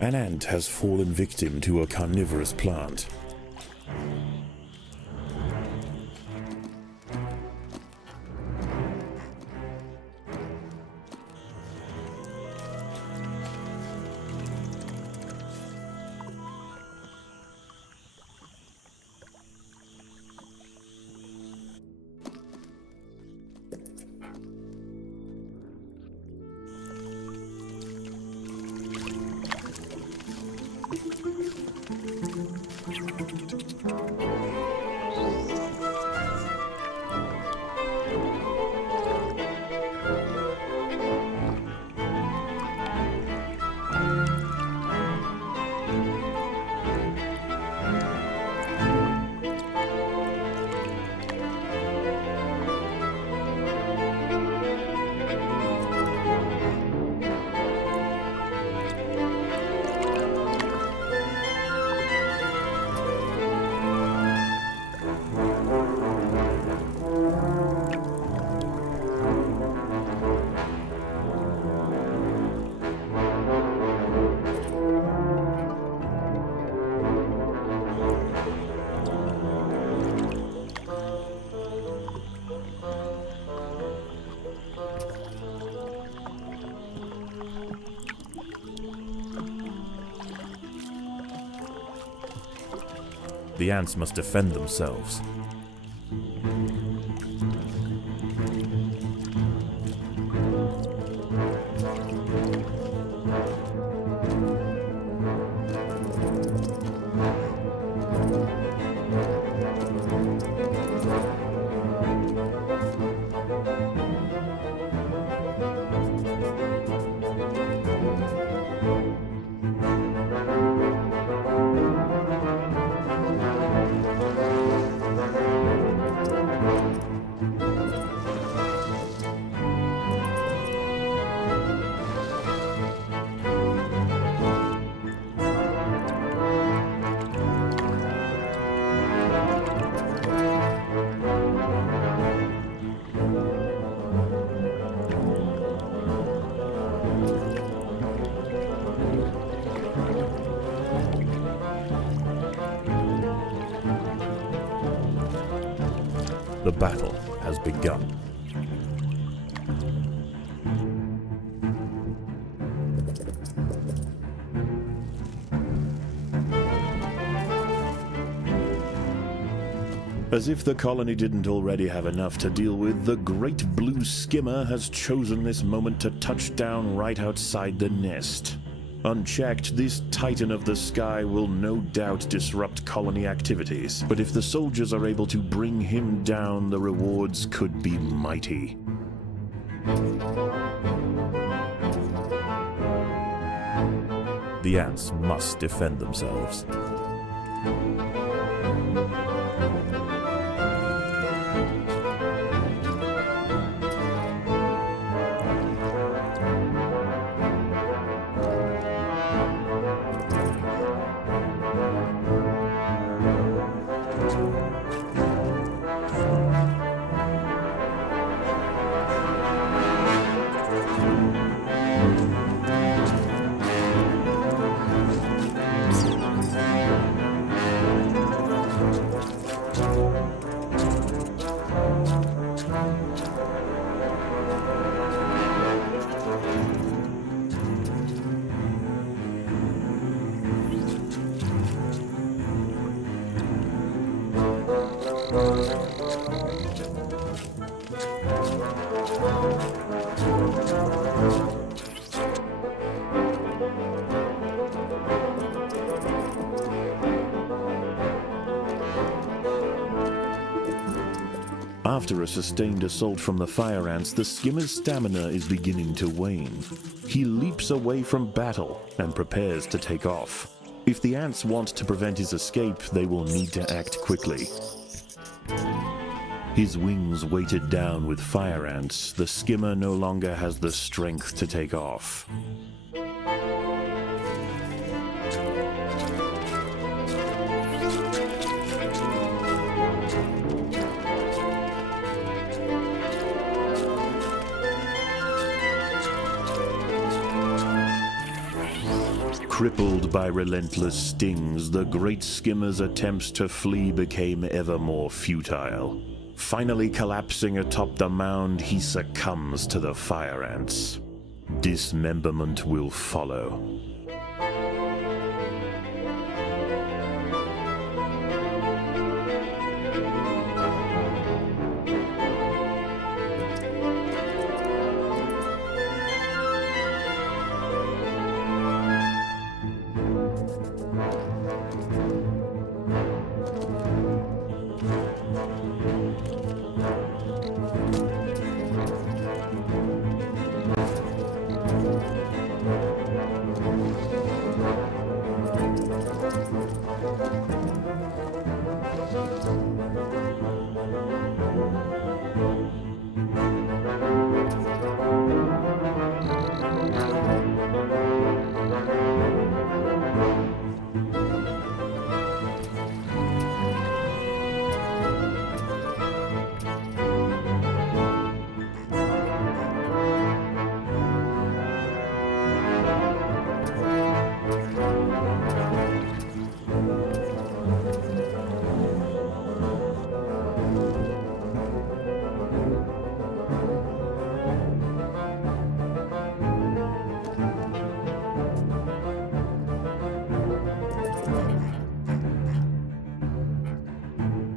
An ant has fallen victim to a carnivorous plant. The ants must defend themselves. The battle has begun. As if the colony didn't already have enough to deal with, the great blue skimmer has chosen this moment to touch down right outside the nest. Unchecked, this titan of the sky will no doubt disrupt colony activities, but if the soldiers are able to bring him down, the rewards could be mighty. The ants must defend themselves. After a sustained assault from the fire ants, the skimmer's stamina is beginning to wane. He leaps away from battle and prepares to take off. If the ants want to prevent his escape, they will need to act quickly. His wings weighted down with fire ants, the skimmer no longer has the strength to take off. Crippled by relentless stings, the great skimmer's attempts to flee became ever more futile. Finally collapsing atop the mound, he succumbs to the fire ants. Dismemberment will follow.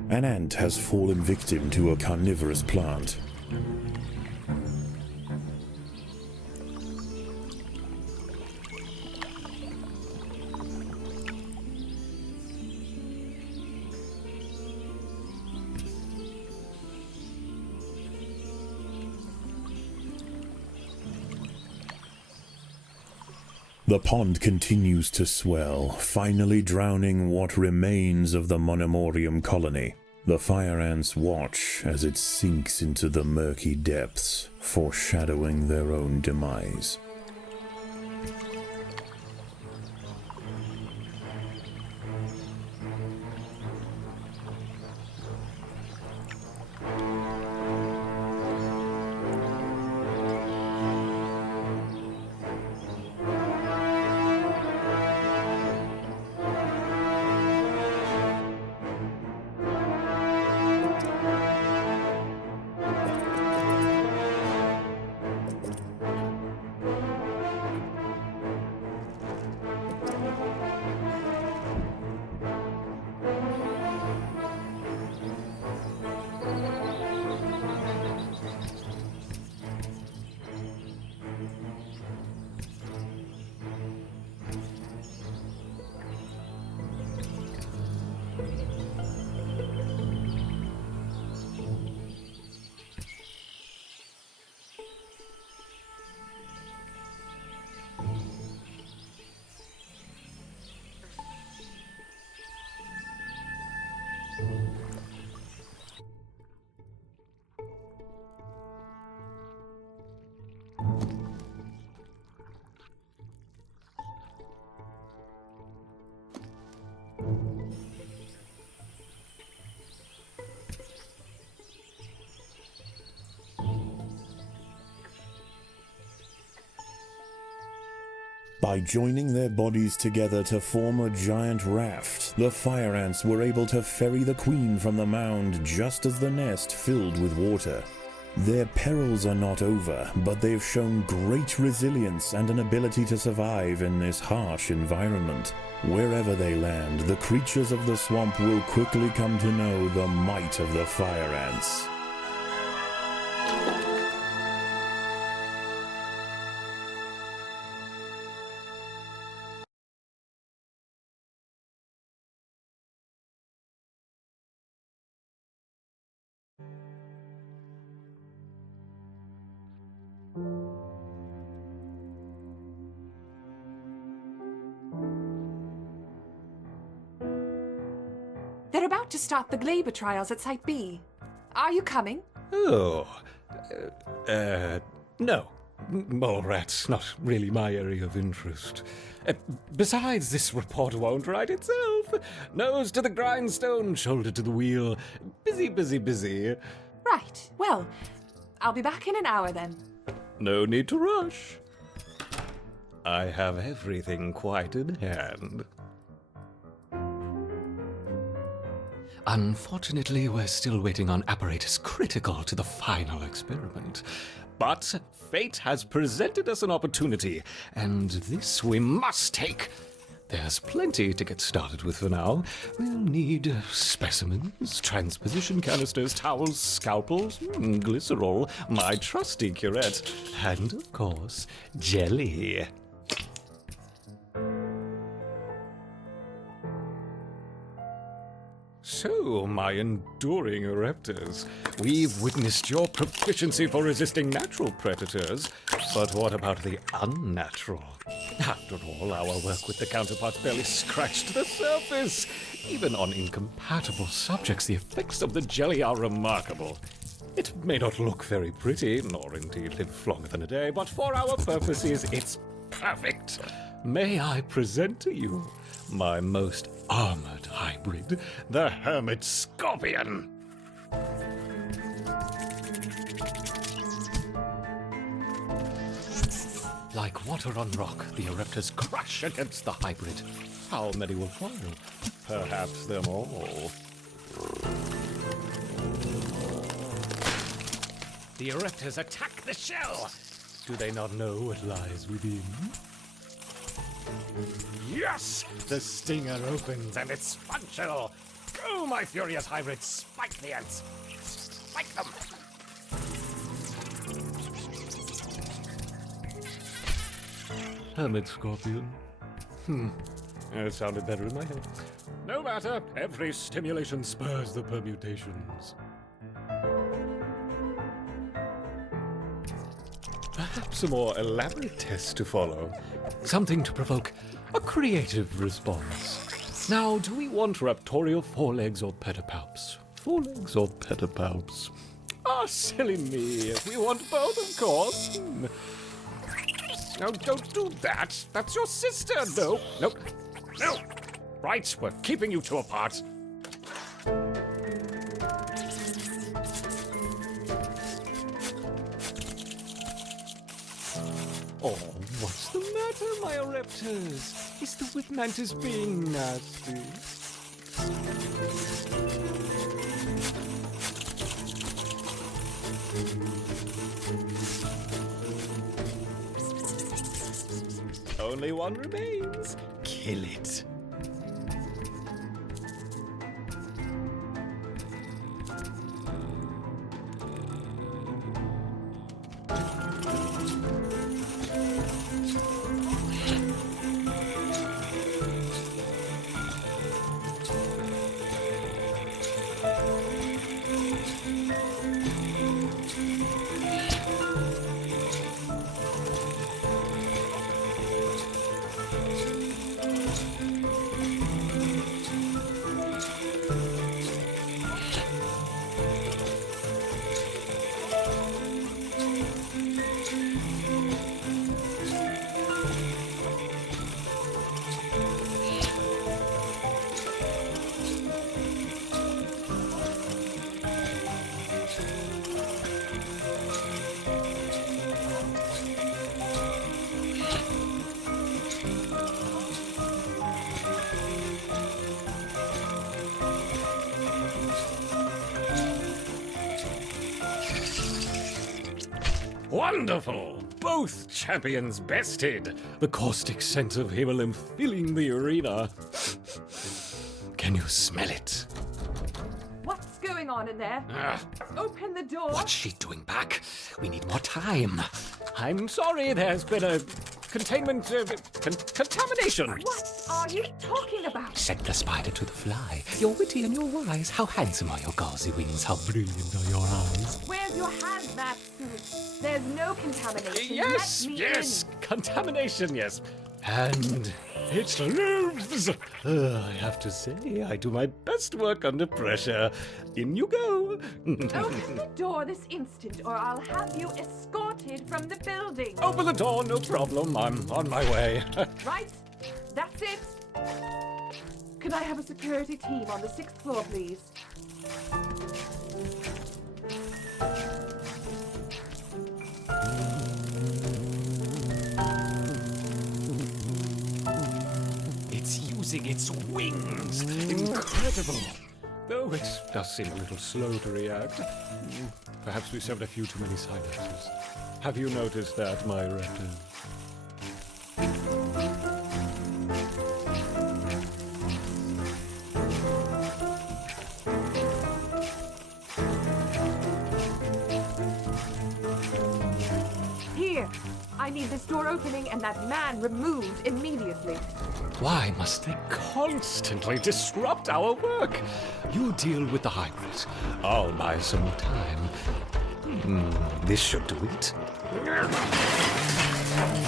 An ant has fallen victim to a carnivorous plant. The pond continues to swell, finally drowning what remains of the Monomorium colony. The fire ants watch as it sinks into the murky depths, foreshadowing their own demise. By joining their bodies together to form a giant raft, the fire ants were able to ferry the queen from the mound just as the nest filled with water. Their perils are not over, but they've shown great resilience and an ability to survive in this harsh environment. Wherever they land, the creatures of the swamp will quickly come to know the might of the fire ants. They're about to start the Glaber trials at Site B. Are you coming? Oh, no. Mole rats, not really my area of interest. Besides, this report won't write itself. Nose to the grindstone, shoulder to the wheel. Busy, busy, busy. Right. Well, I'll be back in an hour then. No need to rush. I have everything quite in hand. Unfortunately, we're still waiting on apparatus critical to the final experiment. But fate has presented us an opportunity, and this we must take. There's plenty to get started with for now. We'll need specimens, transposition canisters, towels, scalpels, glycerol, my trusty curette, and, of course, jelly. So, my enduring Raptors, we've witnessed your proficiency for resisting natural predators, but what about the unnatural? After all, our work with the counterparts barely scratched the surface. Even on incompatible subjects, the effects of the jelly are remarkable. It may not look very pretty, nor indeed live longer than a day, but for our purposes, it's perfect. May I present to you my most armored hybrid, the Hermit Scorpion. Like water on rock, the Eruptors crash against the hybrid. How many will follow? Perhaps them all. The Eruptors attack the shell! Do they not know what lies within? Yes! The stinger opens and it's functional! Go, my furious hybrids! Spike the ants! Spike them! Hermit Scorpion. It sounded better in my head. No matter, every stimulation spurs the permutations. Perhaps a more elaborate test to follow. Something to provoke a creative response. Now, do we want raptorial forelegs or pedipalps? Forelegs or pedipalps? Ah, silly me. We want both, of course. No, don't do that. That's your sister. No, no, no. Right, we're keeping you two apart. Oh, what's the matter, my Raptors? Is the whip mantis being nasty? Only one remains. Kill it. Wonderful! Both champions bested. The caustic scent of Himmelin filling the arena. Can you smell it? What's going on in there? Open the door. What's she doing back? We need more time. I'm sorry, there's been a containment contamination. What are you talking about? Said the spider to the fly. You're witty and you're wise. How handsome are your gauzy wings? How brilliant are your eyes? Where's your hazmat suit? There's no contamination. Yes, Let me yes, in. contamination, yes. And it lives. I have to say, I do my best work under pressure. In you go. Open the door this instant, or I'll have you escorted from the building. Open the door, no problem. I'm on my way. Right? That's it. Could I have a security team on the 6th floor, please? using its wings. Incredible. Though it does seem a little slow to react. Perhaps we severed a few too many synapses. Have you noticed that, my raptor? Here! I need this door opening and that man removed immediately. Why must they constantly disrupt our work? You deal with the hybrids. I'll buy some more time. This should do it.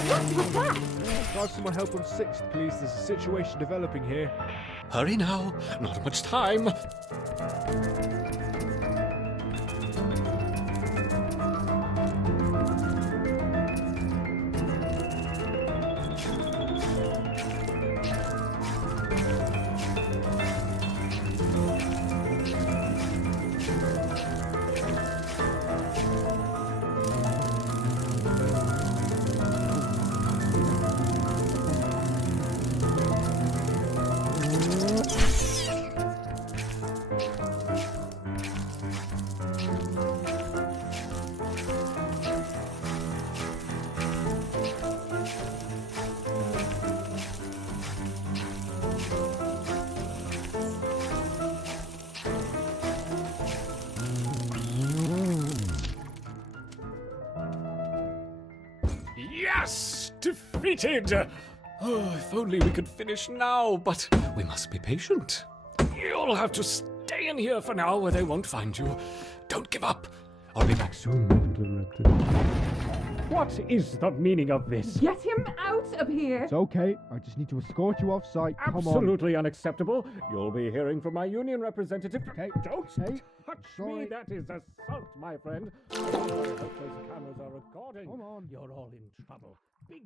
What was that? Can I have some more help on 6th, please? There's a situation developing here. Hurry now, not much time. Yes! Defeated! Oh, if only we could finish now, but we must be patient. You'll have to stay in here for now where they won't find you. Don't give up. I'll be back soon, little raptor. What is the meaning of this? Get him out of here! It's okay. I just need to escort you off site. Come on. Absolutely unacceptable. You'll be hearing from my union representative. Okay. Don't Hey, touch sorry. me. That is assault, my friend. I hope those cameras are recording. Come on. You're all in trouble. Big